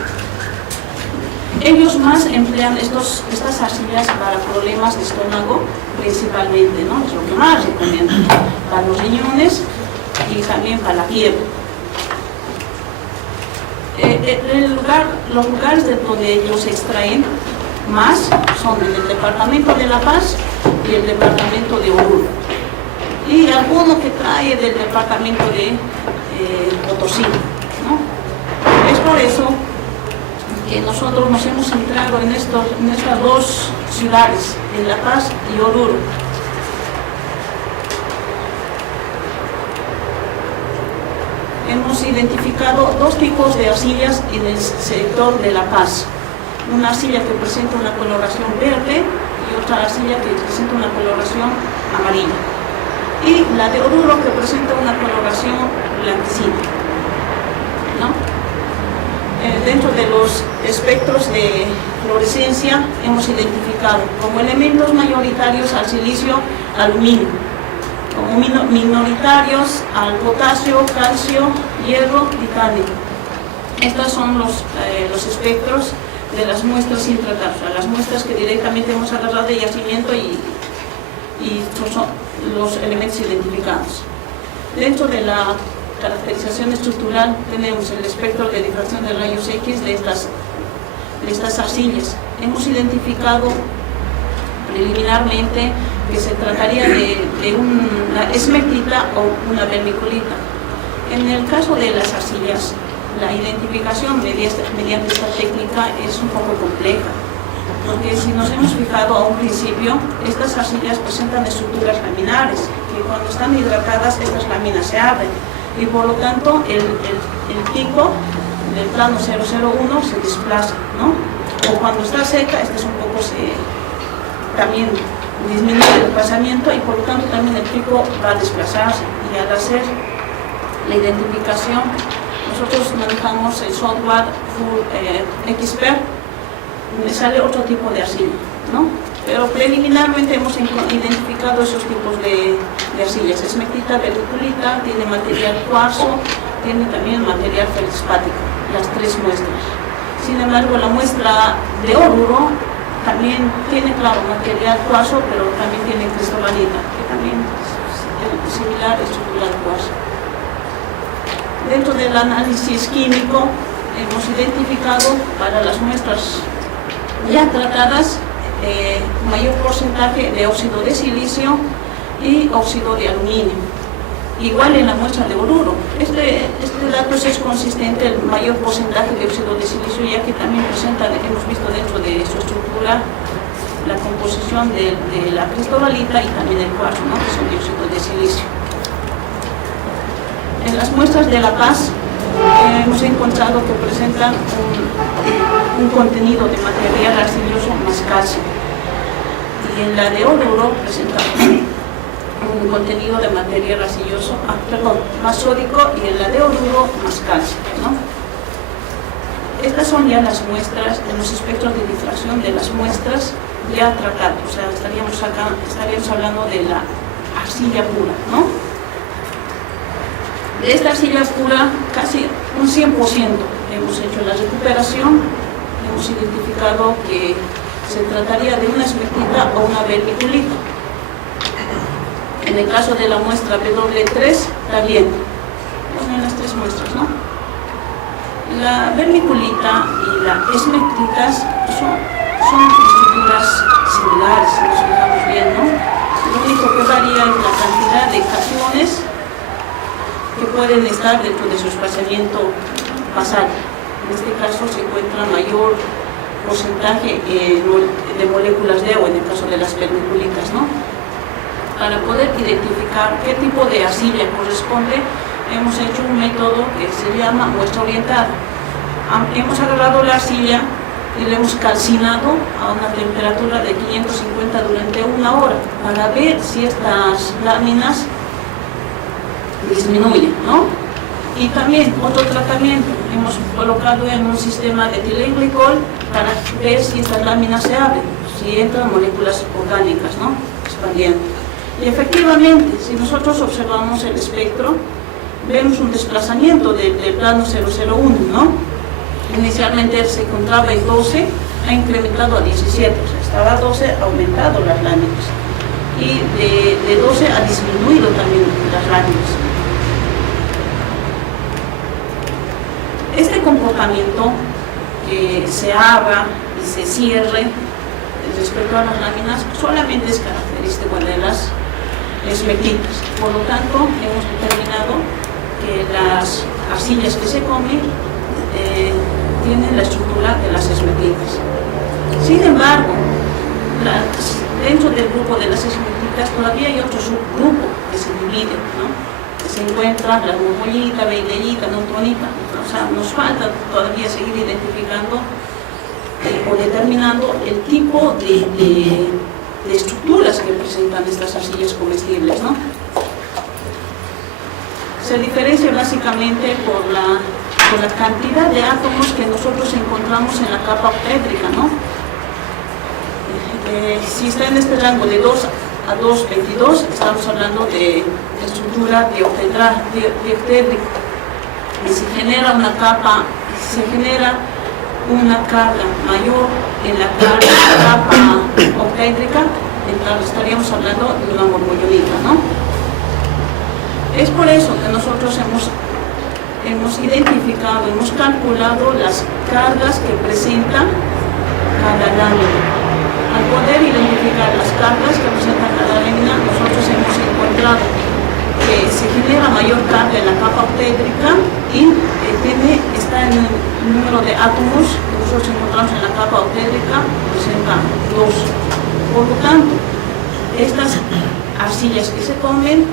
ellos más emplean estas arcillas para problemas de estómago, principalmente, ¿no? Es lo que más recomiendan, para los riñones y también para la piel. Los lugares de donde ellos extraen más son en el departamento de La Paz y el departamento de Oruro. Y alguno que trae del departamento de Potosí, ¿no? Es por eso que nosotros nos hemos centrado en estas dos ciudades, en La Paz y Oruro. Hemos identificado dos tipos de arcillas en el sector de La Paz. Una arcilla que presenta una coloración verde y otra arcilla que presenta una coloración amarilla. Y la de Oruro que presenta una coloración blanquecina, ¿no? Dentro de los espectros de fluorescencia hemos identificado como elementos mayoritarios al silicio, aluminio, como minoritarios al potasio, calcio, hierro, titanio. Estos son los espectros de las muestras sin tratar, o sea, las muestras que directamente hemos agarrado de yacimiento y son los elementos identificados. Dentro de la caracterización estructural tenemos el espectro de difracción de rayos X de estas arcillas. Hemos identificado preliminarmente que se trataría de una esmectita o una vermiculita. En el caso de las arcillas, la identificación mediante esta técnica es un poco compleja, porque si nos hemos fijado a un principio, estas arcillas presentan estructuras laminares, que cuando están hidratadas estas láminas se abren, y por lo tanto el pico del plano 001 se desplaza, ¿no? O cuando está seca, este es un poco también disminuye el desplazamiento y por lo tanto también el pico va a desplazarse. Y al hacer la identificación, nosotros manejamos el software Expert, donde sale otro tipo de arcilla, ¿no? Pero preliminarmente hemos identificado esos tipos de arcillas. Esmectita, vermiculita, tiene material cuarzo, tiene también material feldspático, las tres muestras. Sin embargo, la muestra de Oruro también tiene, claro, material cuarzo, pero también tiene cristobalita, que también es similar estructura al cuarzo. Dentro del análisis químico hemos identificado para las muestras ya tratadas mayor porcentaje de óxido de silicio y óxido de aluminio. Igual en la muestra de Oruro. Este dato es consistente, el mayor porcentaje de óxido de silicio, ya que también presenta, hemos visto dentro de su estructura, la composición de la cristobalita y también el cuarzo, ¿no? Que son dióxido de silicio. En las muestras de La Paz hemos encontrado que presentan un contenido de material arcilloso más calcio, y en la de Oruro presenta un contenido de material arcilloso, más sódico, y en la de Oruro más calcio, ¿no? Estas son ya las muestras, en los espectros de difracción de las muestras ya tratadas, o sea, estaríamos hablando de la arcilla pura, ¿no? De esta arcilla pura, casi un 100% hemos hecho la recuperación, hemos identificado que se trataría de una esmectita o una vermiculita. En el caso de la muestra W3, también, bueno, en las tres muestras, ¿no? La vermiculita y la esmectitas son estructuras similares, si nos fijamos bien, ¿no? Lo único que varía es la cantidad de cationes que pueden estar dentro de su espaciamiento basal. En este caso se encuentra mayor porcentaje de moléculas de agua, en el caso de las vermiculitas, ¿no? Para poder identificar qué tipo de arcilla corresponde, hemos hecho un método que se llama muestra orientada. Hemos agarrado la arcilla y la hemos calcinado a una temperatura de 550 durante una hora para ver si estas láminas disminuyen, ¿no? Y también otro tratamiento, hemos colocado en un sistema de etilenglicol para ver si estas láminas se abren, si entran moléculas orgánicas, ¿no? Expandiendo. Y efectivamente, si nosotros observamos el espectro, vemos un desplazamiento del plano 001, ¿no? Inicialmente se encontraba en 12, ha incrementado a 17, o sea, estaba a 12, ha aumentado las láminas. Y de 12 ha disminuido también las láminas. Este comportamiento que se abra y se cierre respecto a las láminas solamente es característico de las esmectitas. Por lo tanto, hemos determinado que las arcillas que se comen tienen la estructura de las esmectitas. Sin embargo, dentro del grupo de las esmectitas todavía hay otro subgrupo que se divide, ¿no? Que se encuentra la murmullita, veidellita, neutronita. O sea, nos falta todavía seguir identificando o determinando el tipo de estructuras que presentan estas arcillas comestibles, ¿no? Se diferencia básicamente por la cantidad de átomos que nosotros encontramos en la capa octédrica, ¿no? Si está en este rango de 2 a 2,22, estamos hablando de estructura dioctédrica. Y si genera una capa, si se genera una carga mayor en la capa octédrica, entonces estaríamos hablando de una mormollonita, ¿no? Es por eso que nosotros hemos identificado, hemos calculado las cargas que presenta cada lámina. Al poder identificar las cargas que presenta cada lámina, nosotros hemos encontrado que se genera mayor carga en la capa octédrica y está en el número de átomos que nosotros encontramos en la capa octédrica, presenta 2. Por lo tanto, estas arcillas que se comen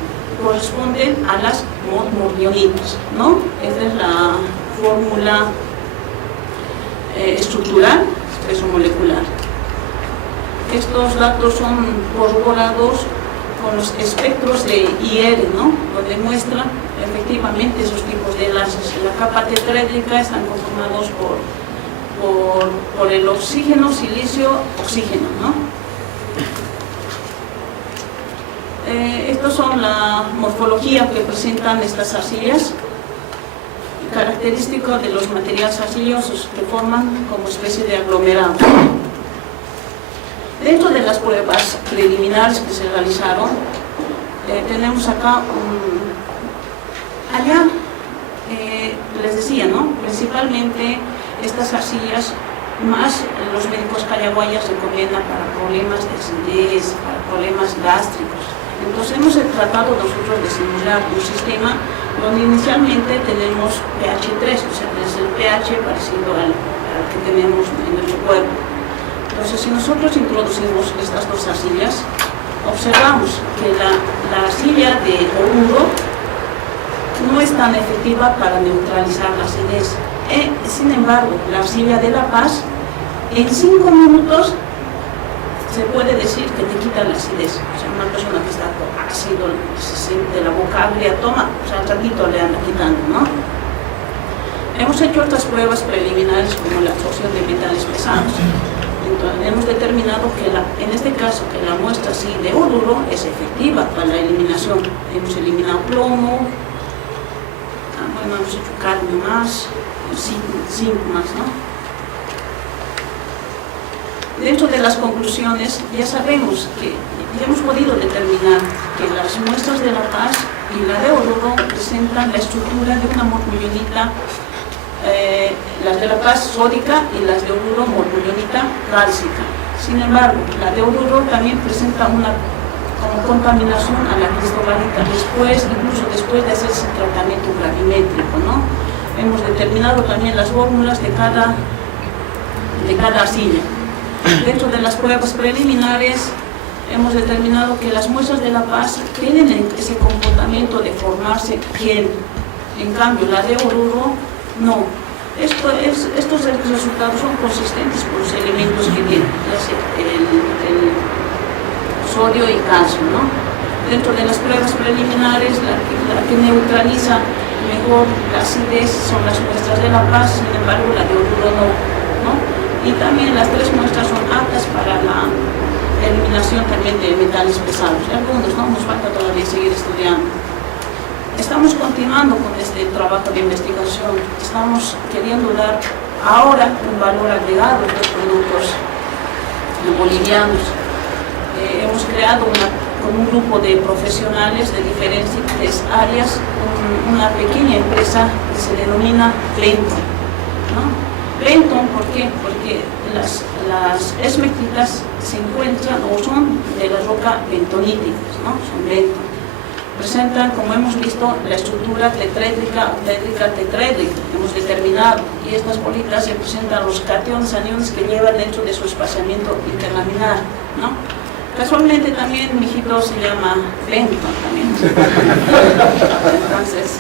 corresponden a las mordionitas, ¿no? Esta es la fórmula estructural, peso molecular. Estos datos son corroborados con los espectros de IR, ¿no? Donde muestra efectivamente esos tipos de enlaces. En la capa tetráedrica están conformados por el oxígeno, silicio, oxígeno, ¿no? Estos son la morfología que presentan estas arcillas, característico de los materiales arcillosos que forman como especie de aglomerado. Dentro de las pruebas preliminares que se realizaron, tenemos acá allá, les decía, ¿no? Principalmente estas arcillas, más los médicos callaguayas recomiendan para problemas de acidez, para problemas gástricos. Entonces hemos tratado nosotros de simular un sistema donde inicialmente tenemos pH 3, o sea, es el pH parecido al que tenemos en nuestro cuerpo. Entonces, si nosotros introducimos estas dos arcillas, observamos que la arcilla de Oruro no es tan efectiva para neutralizar la acidez. Sin embargo, la arcilla de La Paz, en 5 minutos se puede decir que te quita la acidez. O sea, una persona que está con ácido, se siente la boca agria, toma, o sea, al ratito le anda quitando, ¿no? Hemos hecho otras pruebas preliminares como la absorción de metales pesados. Entonces, hemos determinado que en este caso que la muestra sí de Oruro es efectiva para la eliminación. Hemos eliminado plomo, bueno, hemos hecho cadmio más, zinc más, ¿no? Dentro de las conclusiones ya sabemos que ya hemos podido determinar que las muestras de La Paz y la de Oruro presentan la estructura de una mormullonita, las de La Paz sódica y las de Oruro mormullonita cálcica. Sin embargo, la de Oruro también presenta una como contaminación a la cristobalita incluso después de hacerse el tratamiento gravimétrico, ¿no? Hemos determinado también las fórmulas de cada arcilla. Dentro de las pruebas preliminares hemos determinado que las muestras de La Paz tienen ese comportamiento de formarse piel. En cambio, la de Oruro no. Estos resultados son consistentes con los elementos que tienen, el sodio y calcio, ¿no? Dentro de las pruebas preliminares, la que neutraliza mejor la acidez son las muestras de La Paz, sin embargo, la de Oruro no. Y también las 3 muestras son aptas para la eliminación también de metales pesados. Algunos no, nos falta todavía seguir estudiando. estamos continuando con este trabajo de investigación. Estamos queriendo dar ahora un valor agregado a los productos bolivianos. Hemos creado con un grupo de profesionales de diferentes áreas una pequeña empresa que se denomina Benton, ¿no? Benton, ¿por qué? Porque las esmectitas se encuentran o son de la roca bentonítica, ¿no? Son Benton. Presentan, como hemos visto, la estructura tetrédrica, hemos determinado, y estas bolitas representan los cationes, aniones que llevan dentro de su espaciamiento interlaminar, ¿no? Casualmente también mi hijito se llama Benton también. Entonces,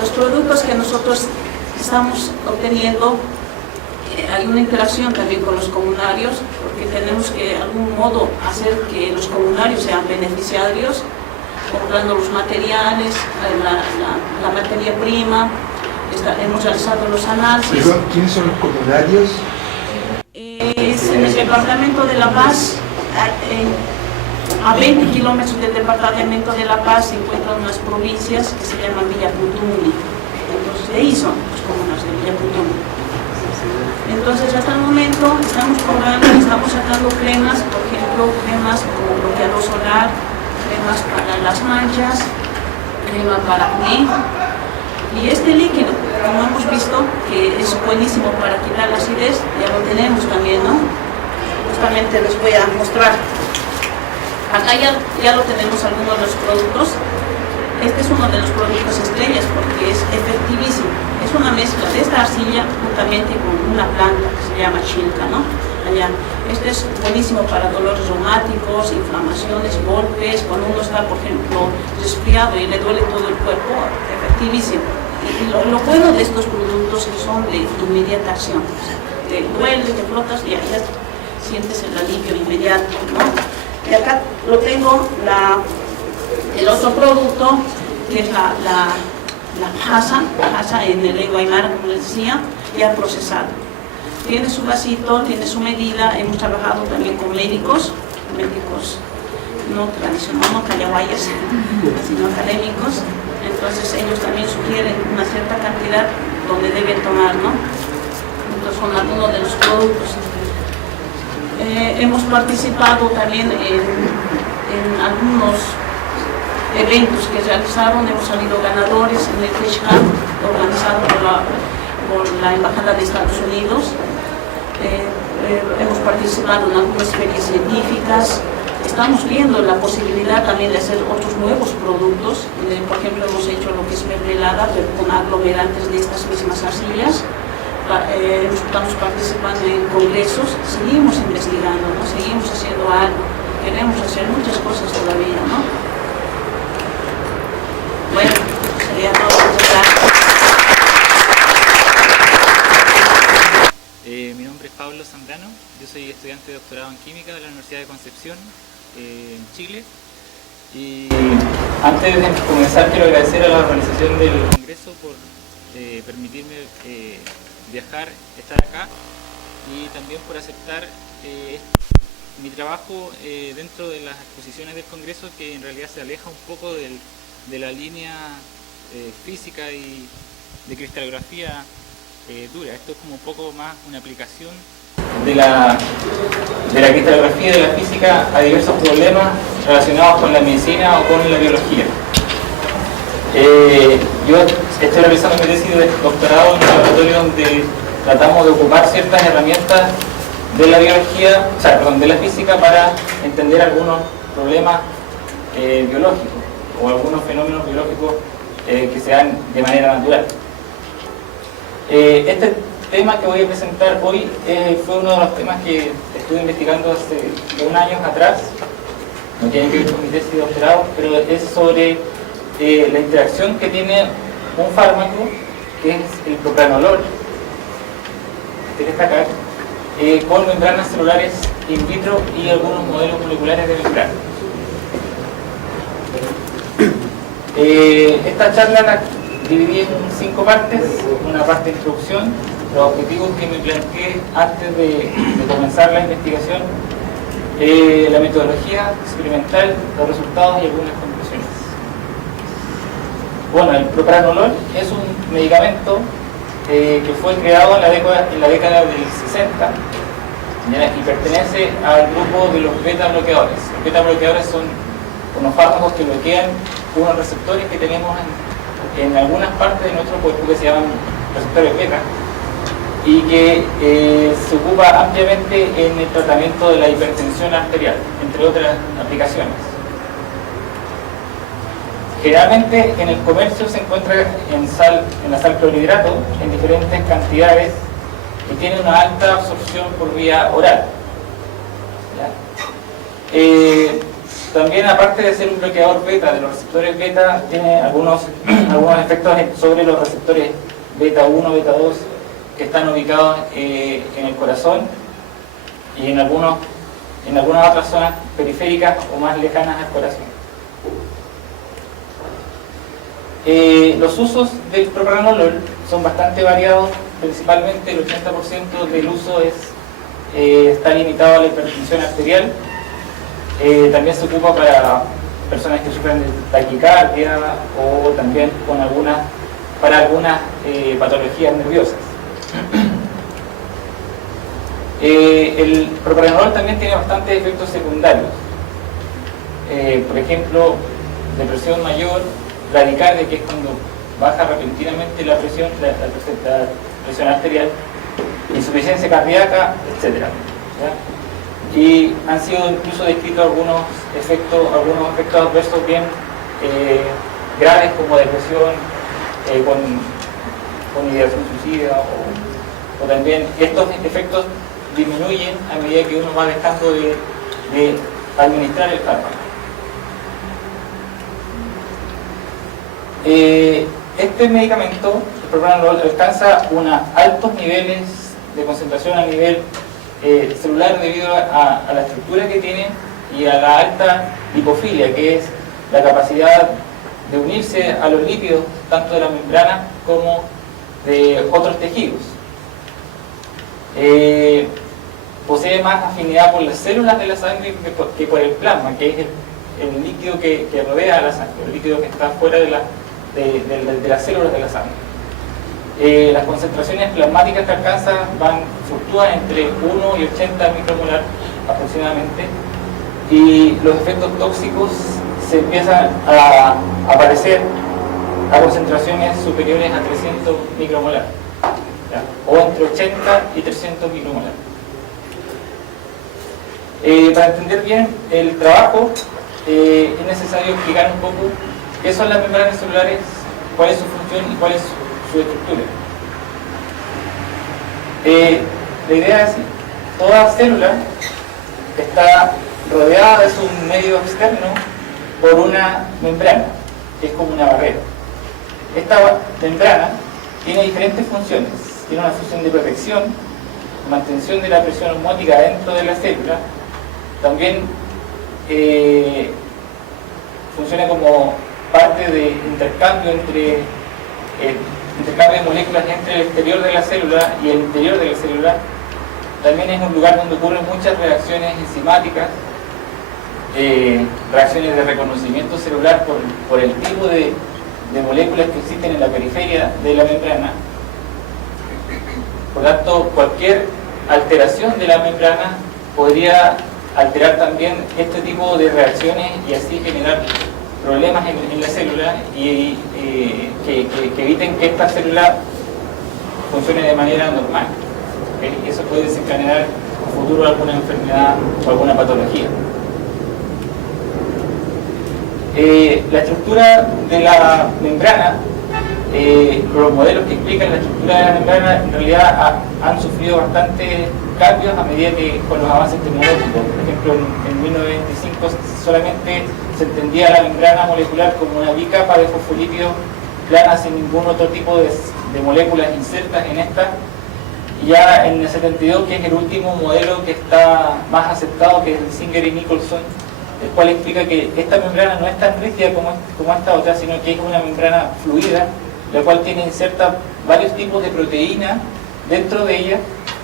los productos que nosotros estamos obteniendo, hay una interacción también con los comunarios, porque tenemos que de algún modo hacer que los comunarios sean beneficiarios, comprando los materiales, la materia prima. Hemos realizado los análisis. ¿Quiénes son los comunarios? En el departamento de La Paz, a 20 kilómetros del departamento de La Paz se encuentran unas provincias que se llaman Villa Putumuli. Entonces, de ahí son los comunas de Villa Putumuli. Entonces, hasta el momento estamos probando, estamos sacando cremas, por ejemplo, cremas como bloqueador solar, cremas para las manchas, crema para acné. Y este líquido, como hemos visto, que es buenísimo para quitar la acidez, ya lo tenemos también, ¿no? Justamente les voy a mostrar. Acá ya lo tenemos algunos de los productos. Este es uno de los productos estrellas porque es efectivísimo. Es una mezcla de esta arcilla juntamente con una planta que se llama chilca, ¿no? Allá. Este es buenísimo para dolores reumáticos, inflamaciones, golpes, cuando uno está, por ejemplo, resfriado y le duele todo el cuerpo, efectivísimo. Y lo bueno de estos productos es que son de inmediata acción. O sea, te duele, te frotas y ya sientes el alivio inmediato, ¿no? Y acá lo tengo, el otro producto, que es la jasa en el lengua aymara, como les decía, ya procesado. Tiene su vasito, tiene su medida. Hemos trabajado también con médicos no tradicionales, no callahuayas, sino académicos. Entonces ellos también sugieren una cierta cantidad donde deben tomar, ¿no? Entonces son algunos de los productos. Hemos participado también en algunos eventos que realizaron, hemos salido ganadores en el FleshCamp organizado por la Embajada de Estados Unidos. Hemos participado en algunas ferias científicas. Estamos viendo la posibilidad también de hacer otros nuevos productos. Por ejemplo, hemos hecho lo que es mermelada, pero con aglomerantes de estas mismas arcillas. Estamos participando en congresos, seguimos investigando, ¿no? Seguimos haciendo algo, queremos hacer muchas cosas todavía, ¿no? Bueno, sería todo. Muchas gracias. Mi nombre es Pablo Zambrano, yo soy estudiante de doctorado en Química de la Universidad de Concepción, en Chile. Y antes de comenzar quiero agradecer a la organización del Congreso por permitirme viajar, estar acá y también por aceptar mi trabajo dentro de las exposiciones del Congreso, que en realidad se aleja un poco de la línea física y de cristalografía dura. Esto es como un poco más una aplicación de la cristalografía y de la física a diversos problemas relacionados con la medicina o con la biología. Yo estoy realizando mi tesis de doctorado en un laboratorio donde tratamos de ocupar ciertas herramientas de la biología, de la física, para entender algunos problemas biológicos o algunos fenómenos biológicos que se dan de manera natural. Este tema que voy a presentar hoy fue uno de los temas que estuve investigando hace 1 año atrás. No tiene que ver con mi tesis de doctorado, pero es sobre la interacción que tiene un fármaco, que es el propranolol, que destacar, con membranas celulares in vitro y algunos modelos moleculares de membrana. Esta charla la dividí en 5 partes. Una parte de introducción, los objetivos que me planteé antes de comenzar la investigación, la metodología experimental, los resultados y algunas conclusiones. Bueno, el propranolol es un medicamento que fue creado en la década del 60, ¿ya? Y pertenece al grupo de los beta bloqueadores. Los beta bloqueadores son unos fármacos que bloquean unos receptores que tenemos en algunas partes de nuestro cuerpo que se llaman receptores beta y que se ocupa ampliamente en el tratamiento de la hipertensión arterial, entre otras aplicaciones. Generalmente en el comercio se encuentra en la sal clorhidrato en diferentes cantidades y tiene una alta absorción por vía oral. También, aparte de ser un bloqueador beta de los receptores beta, tiene algunos efectos sobre los receptores beta 1, beta 2 que están ubicados en el corazón y en algunas otras zonas periféricas o más lejanas al corazón. Los usos del propranolol son bastante variados, principalmente el 80% del uso está limitado a la hipertensión arterial. También se ocupa para personas que sufren de taquicardia o también para algunas patologías nerviosas. El propranolol también tiene bastantes efectos secundarios. Por ejemplo, depresión mayor, bradicardia, que es cuando baja repentinamente la presión arterial, insuficiencia cardíaca, etc. Y han sido incluso descritos algunos efectos adversos bien graves, como depresión con ideación suicida, o también estos efectos disminuyen a medida que uno va dejando de administrar el fármaco. Este medicamento, el propranolol, alcanza altos niveles de concentración a nivel celular debido a la estructura que tiene y a la alta lipofilia, que es la capacidad de unirse a los lípidos tanto de la membrana como de otros tejidos. Posee más afinidad por las células de la sangre que por el plasma, que es el líquido que rodea a la sangre, el líquido que está fuera de las células de la sangre. Las concentraciones plasmáticas que alcanza fluctúan entre 1 y 80 micromolar aproximadamente, y los efectos tóxicos se empiezan a aparecer a concentraciones superiores a 300 micromolar, ¿ya? O entre 80 y 300 micromolar. Para entender bien el trabajo, es necesario explicar un poco qué son las membranas celulares, cuál es su función y cuál es su estructura. La idea es que toda célula está rodeada de su medio externo por una membrana, que es como una barrera. Esta membrana tiene diferentes funciones. Tiene una función de protección, mantención de la presión osmótica dentro de la célula. También funciona como parte de intercambio de moléculas entre el exterior de la célula y el interior de la célula. También es un lugar donde ocurren muchas reacciones enzimáticas, reacciones de reconocimiento celular por el tipo de moléculas que existen en la periferia de la membrana. Por lo tanto, cualquier alteración de la membrana podría alterar también este tipo de reacciones y así generar problemas en la célula y que eviten que esta célula funcione de manera normal. ¿Okay? Y eso puede desencadenar en el futuro alguna enfermedad o alguna patología. La estructura de la membrana, los modelos que explican la estructura de la membrana en realidad han sufrido bastantes cambios a medida que con los avances tecnológicos. Por ejemplo, en 1925 solamente se entendía la membrana molecular como una bicapa de fosfolípidos plana sin ningún otro tipo de moléculas insertas en esta. Y ya en el 72, que es el último modelo que está más aceptado, que es el Singer y Nicholson, el cual explica que esta membrana no es tan rígida como esta otra, sino que es una membrana fluida, la cual tiene insertas varios tipos de proteínas dentro de ella,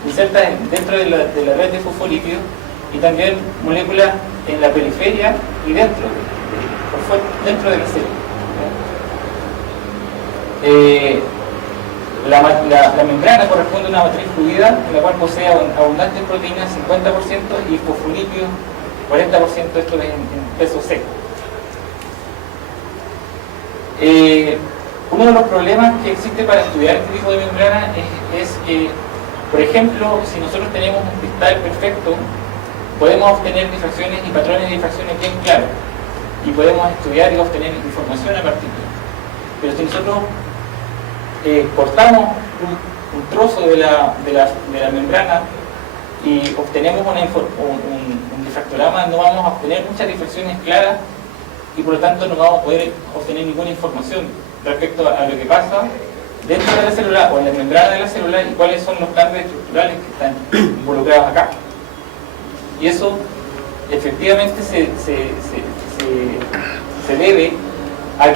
insertas dentro de la red de fosfolípidos, y también moléculas en la periferia y dentro de la célula. la membrana corresponde a una matriz fluida en la cual posee abundantes proteínas, 50%, y fosfolípidos, 40%, esto es en peso seco. Uno de los problemas que existe para estudiar este tipo de membrana es que, por ejemplo, si nosotros tenemos un cristal perfecto, podemos obtener difracciones y patrones de difracciones bien claros, y podemos estudiar y obtener información a partir de ello. Pero si nosotros cortamos un trozo de la membrana y obtenemos un difractorama, no vamos a obtener muchas difracciones claras y por lo tanto no vamos a poder obtener ninguna información respecto a lo que pasa dentro de la célula o en la membrana de la célula y cuáles son los cambios estructurales que están involucrados acá. Y eso efectivamente se debe a la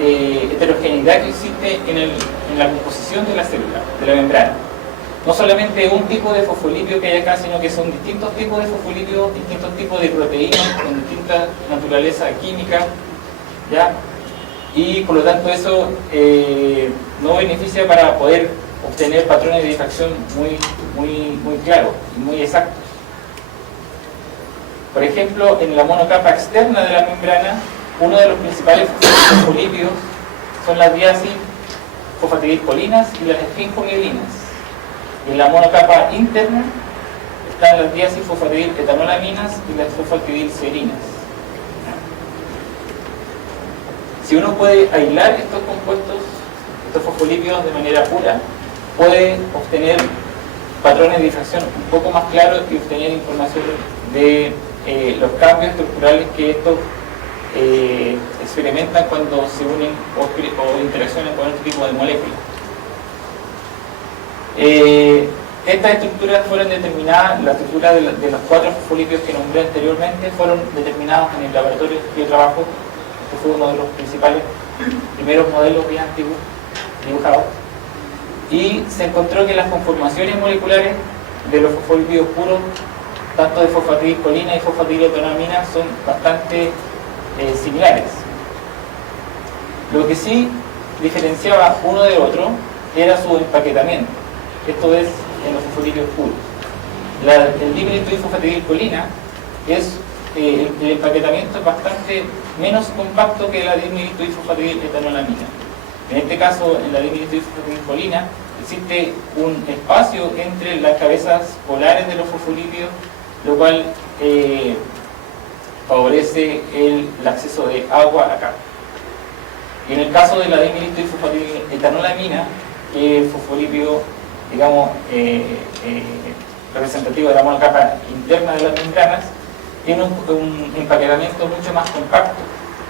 heterogeneidad que existe en la composición de la célula, de la membrana. No solamente un tipo de fosfolípido que hay acá, sino que son distintos tipos de fosfolípidos, distintos tipos de proteínas con distinta naturaleza química, ¿ya? Y por lo tanto eso no beneficia para poder obtener patrones de difracción muy claros y muy exactos. Por ejemplo, en la monocapa externa de la membrana, uno de los principales fosfolípidos son las diacilfosfatidilcolinas y las esfincomielinas. Y en la monocapa interna están las diacilfosfatidiletanoloaminas y las fosfatidilserinas. Si uno puede aislar estos compuestos, estos fosfolípidos de manera pura, puede obtener patrones de difracción un poco más claros y obtener información de los cambios estructurales que estos experimentan cuando se unen o interaccionan con otro tipo de moléculas. Estas estructuras fueron determinadas, la estructura de los 4 fosfolípidos que nombré anteriormente fueron determinadas en el laboratorio que yo trabajo. Este fue uno de los principales primeros modelos bien antiguos dibujados. Y se encontró que las conformaciones moleculares de los fosfolípidos puros, tanto de fosfatidilcolina y fosfatidiletonominas, son bastante similares. Lo que sí diferenciaba uno de otro era su empaquetamiento. Esto es en los fosfolípidos puros. El dimilitoidfosfatidilcolina es el empaquetamiento es bastante menos compacto que la dimilitoidfosfatidiletonolamina. En este caso, en la dimilitoidfosfatidilcolina existe un espacio entre las cabezas polares de los fosfolípidos, lo cual favorece el acceso de agua acá. Y en el caso de la dimilitoidfosfatidiletonolamina, que es el fosfolípido, digamos, representativo de la monocapa interna de las membranas, tiene un empaquetamiento mucho más compacto,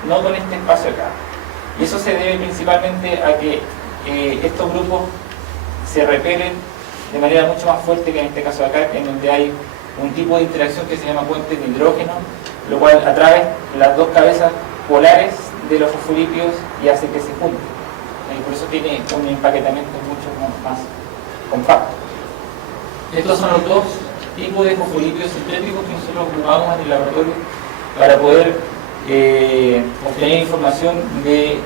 no con este espacio acá. Y eso se debe principalmente a que estos grupos se repelen de manera mucho más fuerte que en este caso acá, en donde hay un tipo de interacción que se llama puente de hidrógeno, lo cual atrae las dos cabezas polares de los fosfolípidos y hace que se junten. Y por eso tiene un empaquetamiento mucho más compacto. Estos son los dos tipos de fosfolípidos sintéticos que nosotros ocupamos en el laboratorio para poder obtener información de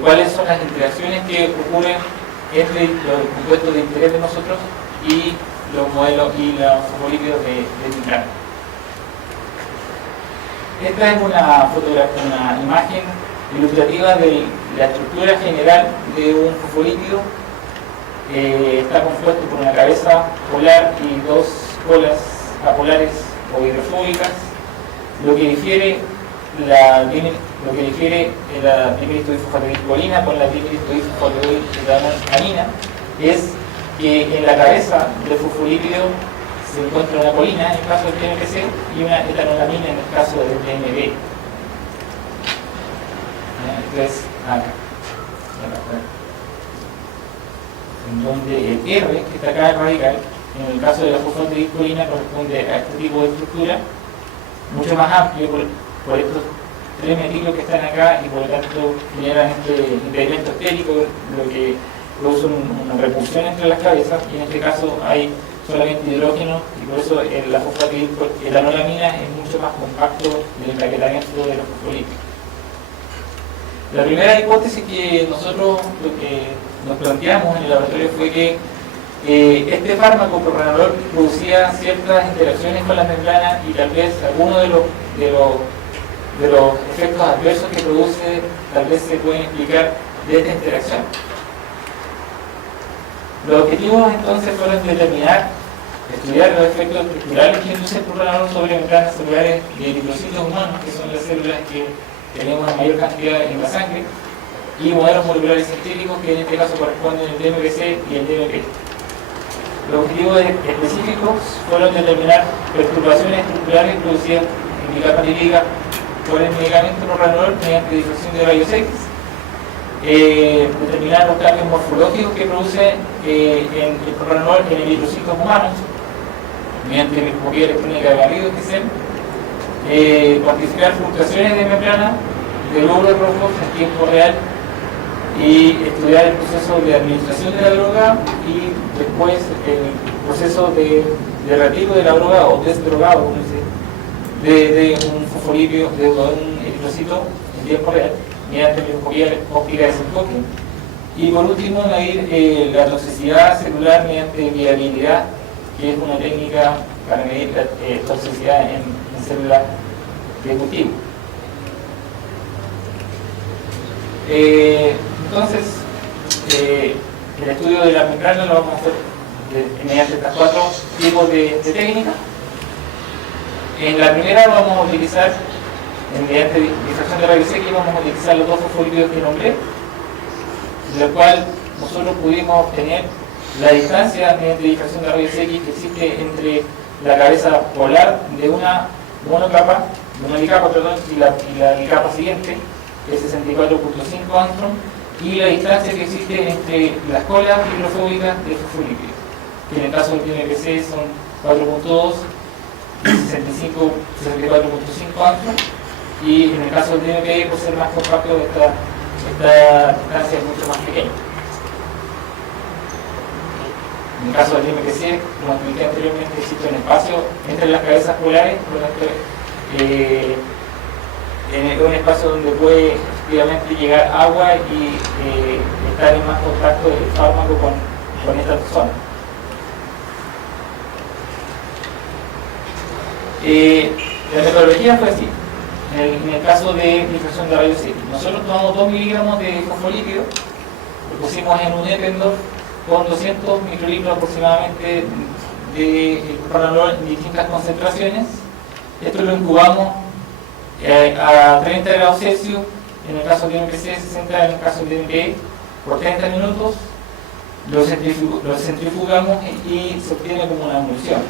cuáles son las interacciones que ocurren entre los compuestos de interés de nosotros y los modelos y los fosfolípidos de membrana. Esta es una fotografía, una imagen ilustrativa de la estructura general de un fosfolípido. Está compuesto por una cabeza polar y dos colas apolares o hidrofóbicas. Lo que difiere la dimilitoidfosfatidilcolina con la dimilitoidfosfatidiletonolamina es que en la cabeza del fosfolípido se encuentra una colina en el caso del TNPC y una etanolamina en el caso del TNB. Entonces, acá. En donde el R, que está acá, el radical, en el caso de la fosfatidilcolina corresponde a este tipo de estructura, mucho más amplio por estos 3 metilios que están acá y por lo tanto generan este impedimento estérico, lo que produce una repulsión entre las cabezas, y en este caso hay solamente hidrógeno y por eso la fosfatidiletonolamina es mucho más compacto del empaquetamiento de los fosfolípidos. La primera hipótesis que nosotros nos planteamos en el laboratorio fue que este fármaco propranolol producía ciertas interacciones con la membrana y tal vez algunos de los efectos adversos que produce tal vez se pueden explicar de esta interacción. Los objetivos entonces fueron estudiar los efectos estructurales que induce el propranolol sobre membranas celulares de eritrocitos humanos, que son las células que tenemos en mayor cantidad en la sangre, y modelos moleculares sintéticos que en este caso corresponden el DMPC y el DMP. Los objetivos específicos fueron determinar perturbaciones estructurales producidas en mi capa lipídica por el medicamento propranolol mediante difracción de rayos X, determinar los cambios morfológicos que produce en el propranolol en eritrocitos humanos mediante microscopía electrónica de barrido, cuantificar fluctuaciones de membrana de glóbulos rojos en tiempo real y estudiar el proceso de administración de la droga y después el proceso de retiro de la droga o desdrogado, como dice, de un fosfolípido, de un eritrocito en tiempo real mediante microscopía óptica de desenfoque. Y por último, medir la toxicidad celular mediante viabilidad, que es una técnica para medir la toxicidad en células de cultivo. Entonces, el estudio de la membrana lo vamos a hacer mediante estas 4 tipos de técnicas. En la primera vamos a utilizar, mediante difracción de rayos X, vamos a utilizar los 2 fosfolípidos que nombré, de lo cual nosotros pudimos obtener la distancia mediante difracción de rayos X que existe entre la cabeza polar de una monocapa, de una bicapa, perdón, y la bicapa siguiente, que es 64.5 angstrom, y la distancia que existe entre las colas hidrofóbicas del fosfolípido, que en el caso del DMPC son 4.2 y 64.5 angstrom, y en el caso del DMP, por ser más compacto, esta distancia es mucho más pequeña. En el caso del DMPC, como expliqué anteriormente, existe un espacio entre las cabezas polares, por lo tanto, un espacio donde puede efectivamente llegar agua y estar en más contacto del fármaco con esta zona. La metodología fue así. En el caso de difracción de rayos X, nosotros tomamos 2 miligramos de fosfolípido, lo pusimos en un Eppendorf con 200 microlitros aproximadamente de propranolol en distintas concentraciones. Esto lo incubamos a 30 grados Celsius, en el caso de DMPC, 60 en el caso de DMP, por 30 minutos, lo centrifugamos y se obtiene como una emulsión.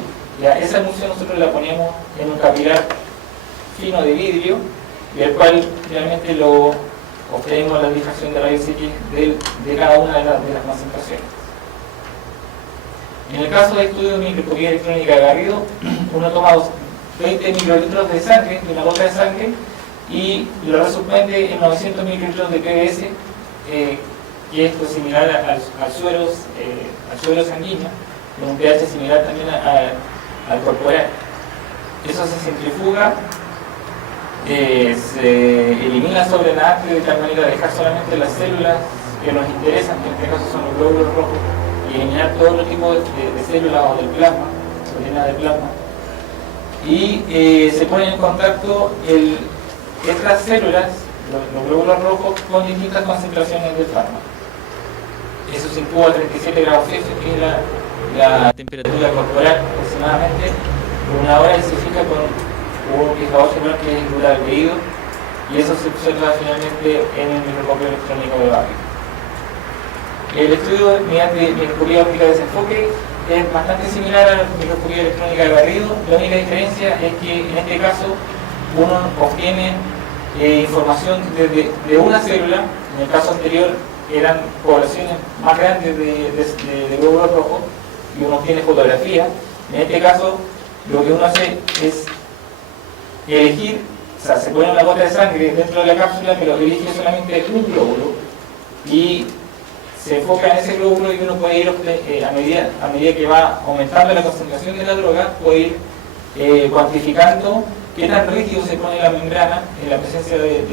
Esa emulsión nosotros la ponemos en un capilar fino de vidrio, y el cual finalmente lo obtenemos la difracción de rayos X de cada una de las concentraciones. En el caso de estudio de microscopía electrónica de Garrido, uno toma 20 microlitros de sangre, de una gota de sangre, y lo resuspende en 900 mililitros de PBS, que es similar al suero sanguíneo, con un pH similar también al corporal. Eso se centrifuga, se elimina el sobrenadante de tal manera de dejar solamente las células que nos interesan, que en este caso son los glóbulos rojos, y eliminar todo otro tipo de células o del plasma, proteínas del plasma. Y se ponen en contacto estas células, los glóbulos rojos, con distintas concentraciones del fármaco. Eso se incuba a 37 grados Celsius, que es la temperatura corporal aproximadamente, por una hora, y se fija con un fijador celular que es glutaldehído, y eso se observa finalmente en el microscopio electrónico de Barrier. El estudio mediante microscopía óptica de desenfoque es bastante similar a la microscopía electrónica de barrido. La única diferencia es que en este caso uno obtiene información de una célula. En el caso anterior eran poblaciones más grandes de glóbulos rojos y uno obtiene fotografía. En este caso lo que uno hace es elegir, o sea, se pone una gota de sangre dentro de la cápsula, pero elige solamente un glóbulo y se enfoca en ese glóbulo, y uno puede ir a medida que va aumentando la concentración de la droga, puede ir cuantificando qué tan rígido se pone la membrana en la presencia de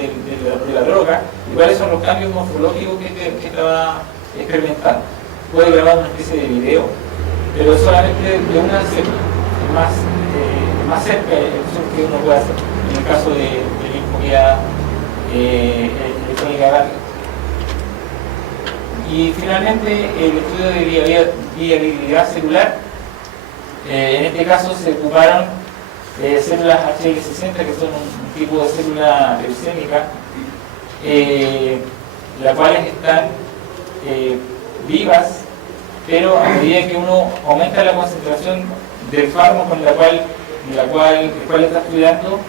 la droga y cuáles son los cambios morfológicos que estaba experimentando. Puede grabar una especie de video, pero solamente de una célula, más cerca del zoom que uno puede hacer, en el caso de linfoguía electrónica rápida. Y finalmente el estudio de viabilidad celular, en este caso se ocuparon células HL60, que son un tipo de célula leucémica, las cuales están vivas, pero a medida que uno aumenta la concentración del fármaco en el cual está estudiando,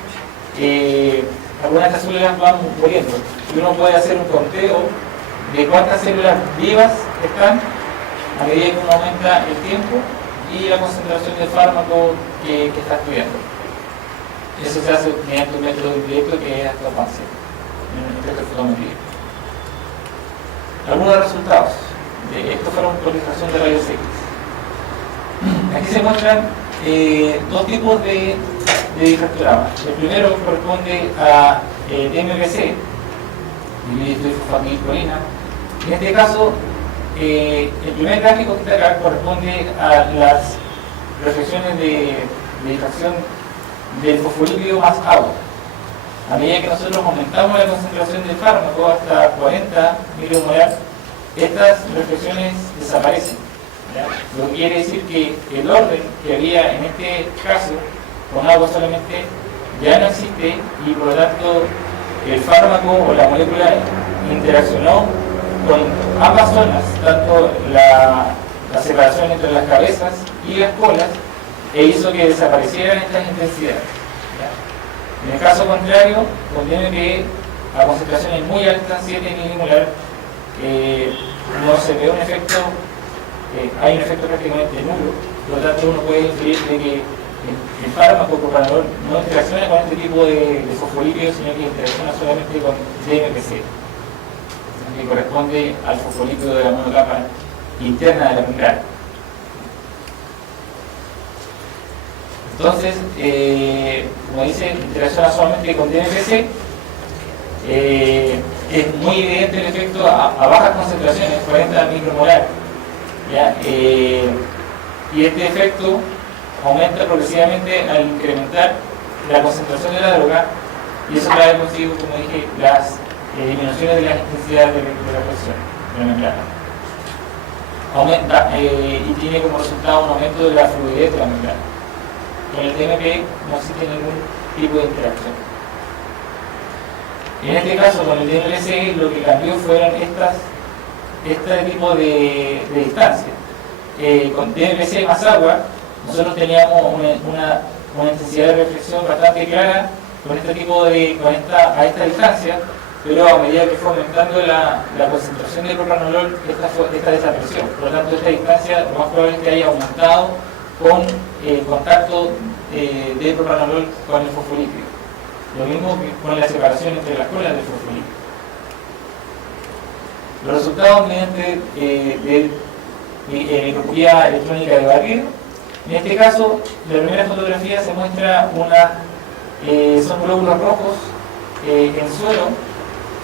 algunas de estas células van muriendo. Y uno puede hacer un conteo de cuántas células vivas están a medida que uno aumenta el tiempo y la concentración del fármaco que está estudiando. Eso se hace mediante un método indirecto que es astomasia, en espectrofotometría. Algunos resultados. Estos fueron por extracción de rayos X. Aquí se muestran dos tipos de difractoramas. El primero corresponde a DMPC, dimidifosfatidilcolina. En este caso, el primer gráfico que está acá corresponde a las reflexiones de difracción del fosfolípido más agua. A medida que nosotros aumentamos la concentración del fármaco hasta 40 milimolar, estas reflexiones desaparecen, ¿ya? Lo que quiere decir que el orden que había en este caso con agua solamente ya no existe y por lo tanto el fármaco o la molécula interaccionó con ambas zonas, tanto la separación entre las cabezas y las colas, e hizo que desaparecieran estas intensidades, ¿ya? En el caso contrario, contiene que a concentraciones muy altas, 7 milimolar, no se ve un efecto, hay un efecto prácticamente nulo, por lo tanto uno puede inferir de que el fármaco propranolol no interacciona con este tipo de fosfolípidos, sino que interacciona solamente con DMPC, que corresponde al fosfolípido de la monocapa interna de la membrana. Entonces, como dice, interacciona solamente con DMPC. Es muy evidente el efecto a bajas concentraciones, 40 micromolar, ¿ya? Y este efecto aumenta progresivamente al incrementar la concentración de la droga, y eso trae consigo, como dije, las disminuciones de las intensidades de la presión de la membrana. Aumenta y tiene como resultado un aumento de la fluidez de la membrana. Con el DMP no existe ningún tipo de interacción. En este caso, con el DMPC, lo que cambió fueron este tipo de distancia. Con DMPC más agua, nosotros teníamos una intensidad de reflexión bastante clara con a esta distancia, pero a medida que fue aumentando la concentración de propranolol, esta desapareció. Por lo tanto, esta distancia lo más probable es que haya aumentado con el contacto de propranolol con el fosfolípido. Lo mismo que con la separación entre las colas del fosfolípido. Los resultados mediante de microscopía electrónica de barrido. En este caso, la primera fotografía se muestra son glóbulos rojos en suelo,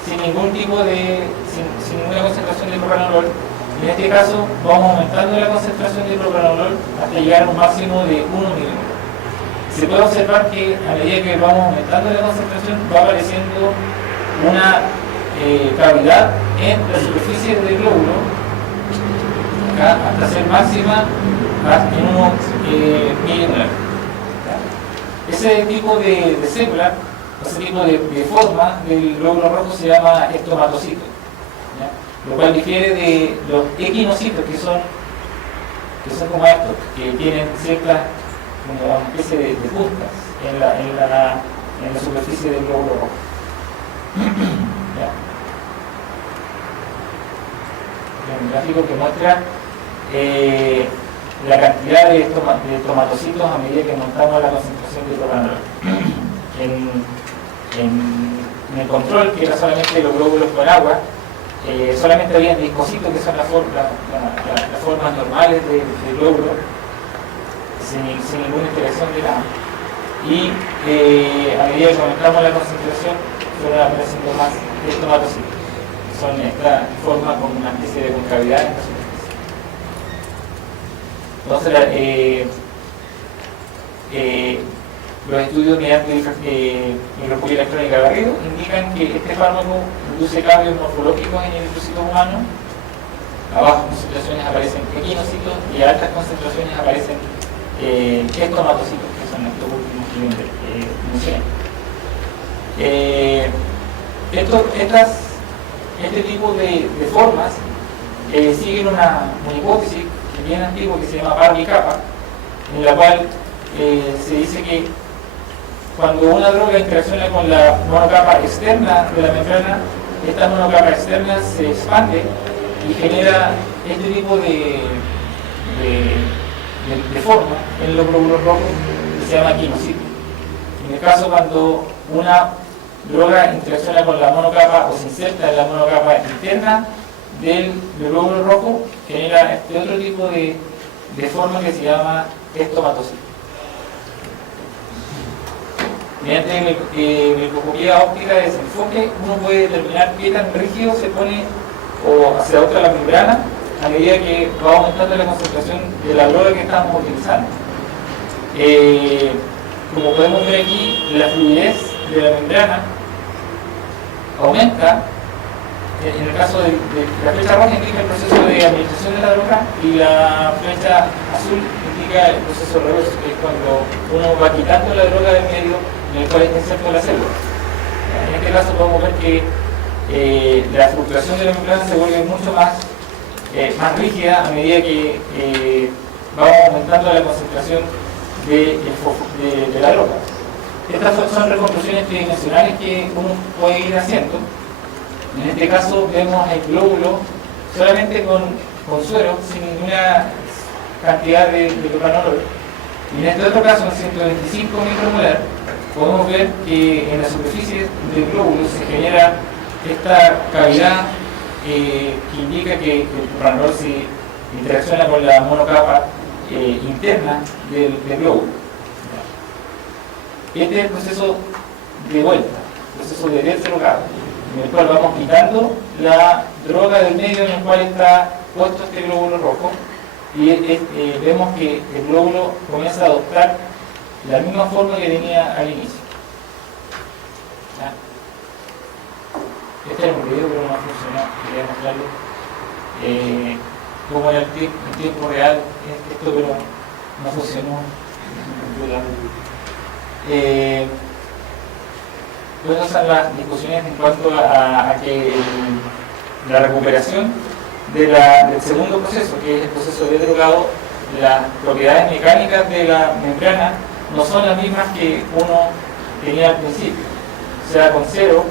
sin ninguna concentración de propranolol. En este caso, vamos aumentando la concentración de propranolol hasta llegar a un máximo de 1 milímetro. Se puede observar que a medida que vamos aumentando la concentración va apareciendo una cavidad en la superficie del glóbulo, acá, hasta ser máxima en 1 milimolar. Ese tipo de célula, ese tipo de forma del glóbulo rojo se llama estomatocito, ¿ya? Lo cual difiere de los equinocitos, que son como estos, que tienen ciertas como una especie de puntas en la superficie del glóbulo rojo. ¿Ya? Un gráfico que muestra la cantidad de estomatocitos a medida que aumentamos la concentración de propranolol. En el control, que era solamente los glóbulos con agua, solamente había discocitos, que son las formas normales del glóbulo, sin ninguna interacción de nada. y a medida que aumentamos la concentración fueron apareciendo más estomatocitos. Son esta forma con una especie de concavidad en la superficie. Entonces, los estudios mediante microscopía electrónica de Garrido indican que este fármaco induce cambios morfológicos en el linfocito humano. A bajas concentraciones aparecen equinocitos y a altas concentraciones aparecen estomatocitos, que son estos últimos que mencioné. Este tipo de formas siguen una hipótesis bien antigua que se llama par bicapa, en la cual se dice que cuando una droga interacciona con la monocapa externa de la membrana, esta monocapa externa se expande y genera este tipo de forma en los glóbulos rojos que se llama quinocito. En el caso cuando una droga interacciona con la monocapa o se inserta en la monocapa interna del glóbulo rojo, genera este otro tipo de forma que se llama estomatocito. Mediante microscopía óptica de desenfoque uno puede determinar qué tan rígido se pone o se adopta la membrana a medida que va aumentando la concentración de la droga que estamos utilizando. Como podemos ver aquí, la fluidez de la membrana aumenta. En el caso de la flecha roja indica el proceso de administración de la droga y la flecha azul indica el proceso reverso, que es cuando uno va quitando la droga del medio en el cual está inserto la célula. En este caso podemos ver que la fluctuación de la membrana se vuelve mucho más rígida a medida que vamos aumentando la concentración de la droga. Estas son reconstrucciones tridimensionales que uno puede ir haciendo. En este caso vemos el glóbulo solamente con suero, sin ninguna cantidad de propranolol. Y en este otro caso, en 125 micromolar, podemos ver que en la superficie del glóbulo se genera esta cavidad que indica que el propranolol se interacciona con la monocapa interna del glóbulo. Este es el proceso de vuelta, el proceso de deslogado, en el cual vamos quitando la droga del medio en el cual está puesto este glóbulo rojo y vemos que el glóbulo comienza a adoptar la misma forma que tenía al inicio. ¿Ya? Este era un video pero no funcionó, quería mostrarlo cómo era en tiempo real esto, pero no funcionó. Bueno, son las discusiones en cuanto a que la recuperación del segundo proceso, que es el proceso de drogado, las propiedades mecánicas de la membrana no son las mismas que uno tenía al principio. O sea, con cero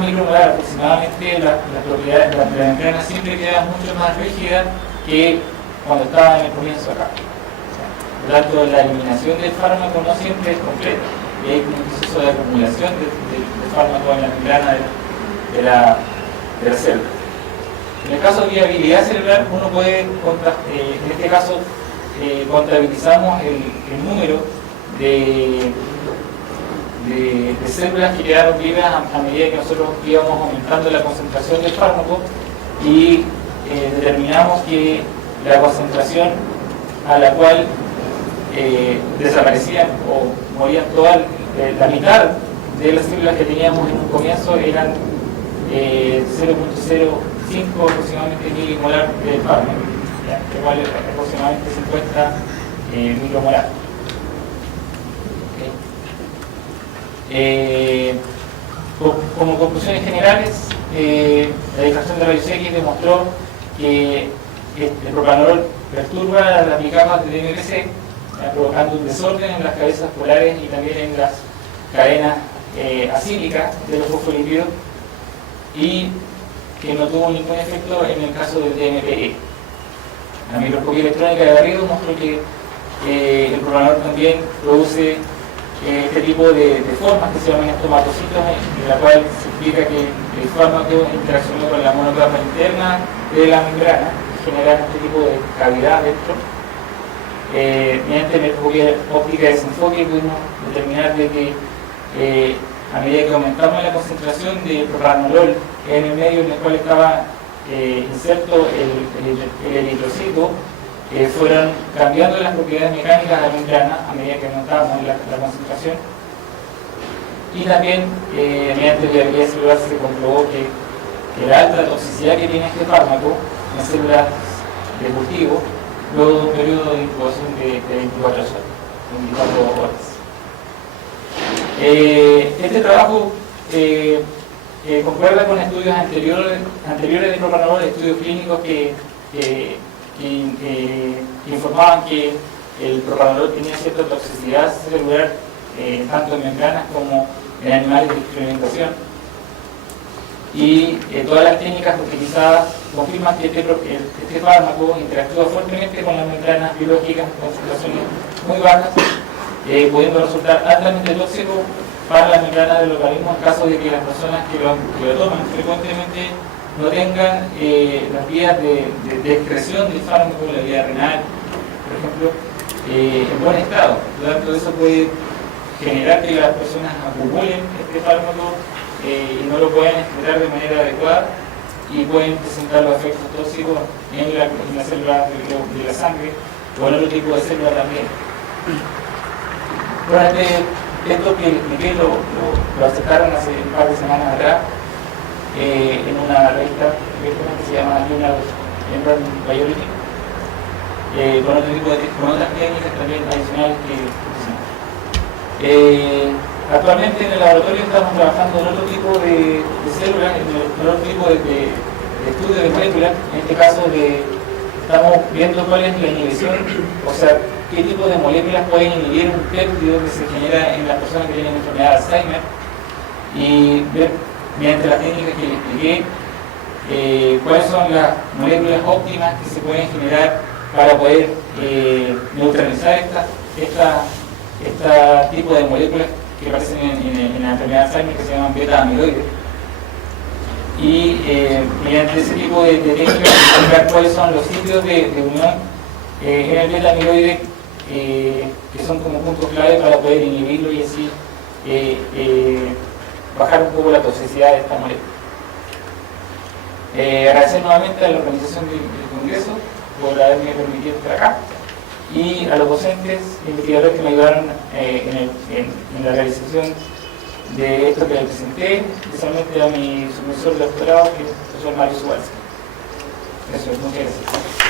micromolar aproximadamente, la membrana siempre queda mucho más rígida que cuando estaba en el comienzo acá. Por lo tanto, la eliminación del fármaco no siempre es completa y hay un proceso de acumulación de fármaco en la membrana de la célula. En el caso de viabilidad celular, uno puede, en este caso, contabilizamos el número de células que quedaron vivas a medida que nosotros íbamos aumentando la concentración del fármaco y determinamos que la concentración a la cual desaparecían o morían la mitad de las células que teníamos en un comienzo eran 0.05 aproximadamente milimolar de fármaco, que vale aproximadamente 50 micromolar. Como conclusiones generales, la difracción de rayos X demostró que el propranolol perturba las bicapas de DMPC, provocando un desorden en las cabezas polares y también en las cadenas acílicas de los fosfolípidos, y que no tuvo ningún efecto en el caso del DMPE. La microscopía electrónica de Garrido mostró que el propranolol también produce este tipo de formas que se llaman estomatocitos, en la cual se explica que el fármaco interaccionó con la monocapa interna de la membrana, generando este tipo de cavidad dentro. mediante microscopía óptica de desenfoque pudimos determinar de que a medida que aumentamos la concentración de propranolol en el medio en el cual estaba inserto el eritrocito, fueron cambiando las propiedades mecánicas de la membrana a medida que aumentábamos la concentración. Y también, mediante viabilidad celular, se comprobó que la alta toxicidad que tiene este fármaco en células de cultivo, luego de un periodo de incubación de 24 horas. Este trabajo concuerda con estudios anteriores de propranolol, estudios clínicos que informaban que el propranolol tenía cierta toxicidad celular, tanto en membranas como en animales de experimentación. Y todas las técnicas utilizadas confirman que este fármaco interactúa fuertemente con las membranas biológicas en concentraciones muy bajas, pudiendo resultar altamente tóxico para las membranas del organismo en caso de que las personas que lo toman frecuentemente no tengan las vías de excreción del fármaco, la vía renal, por ejemplo, en buen estado. Por lo tanto, eso puede generar que las personas acumulen este fármaco y no lo puedan excretar de manera adecuada y pueden presentar los efectos tóxicos en la célula de la sangre o en otro tipo de célula también. Bueno, esto que expliqué lo aceptaron hace un par de semanas atrás en una revista que se llama Journal of Biology, con otras técnicas también adicionales que actualmente en el laboratorio estamos trabajando en otro tipo de células, en otro tipo de estudio de moléculas. En este caso estamos viendo cuál es la inhibición, o sea, qué tipo de moléculas pueden inhibir un péptido que se genera en las personas que tienen enfermedad de Alzheimer, y ver, mediante las técnicas que les expliqué, cuáles son las moléculas óptimas que se pueden generar para poder neutralizar este tipo de moléculas que aparecen en la enfermedad de Alzheimer, que se llaman beta-amiloides. Y mediante ese tipo de técnicas, explicar cuáles son los sitios de unión en el beta-amiloide que son como puntos clave para poder inhibirlo y así bajar un poco la toxicidad de esta molécula. Agradecer nuevamente a la organización del Congreso por haberme permitido estar acá, y a los docentes e investigadores que me ayudaron en la realización de esto que les presenté, especialmente a mi supervisor de doctorado, que es el profesor Mario Suárez. Eso, muchas gracias.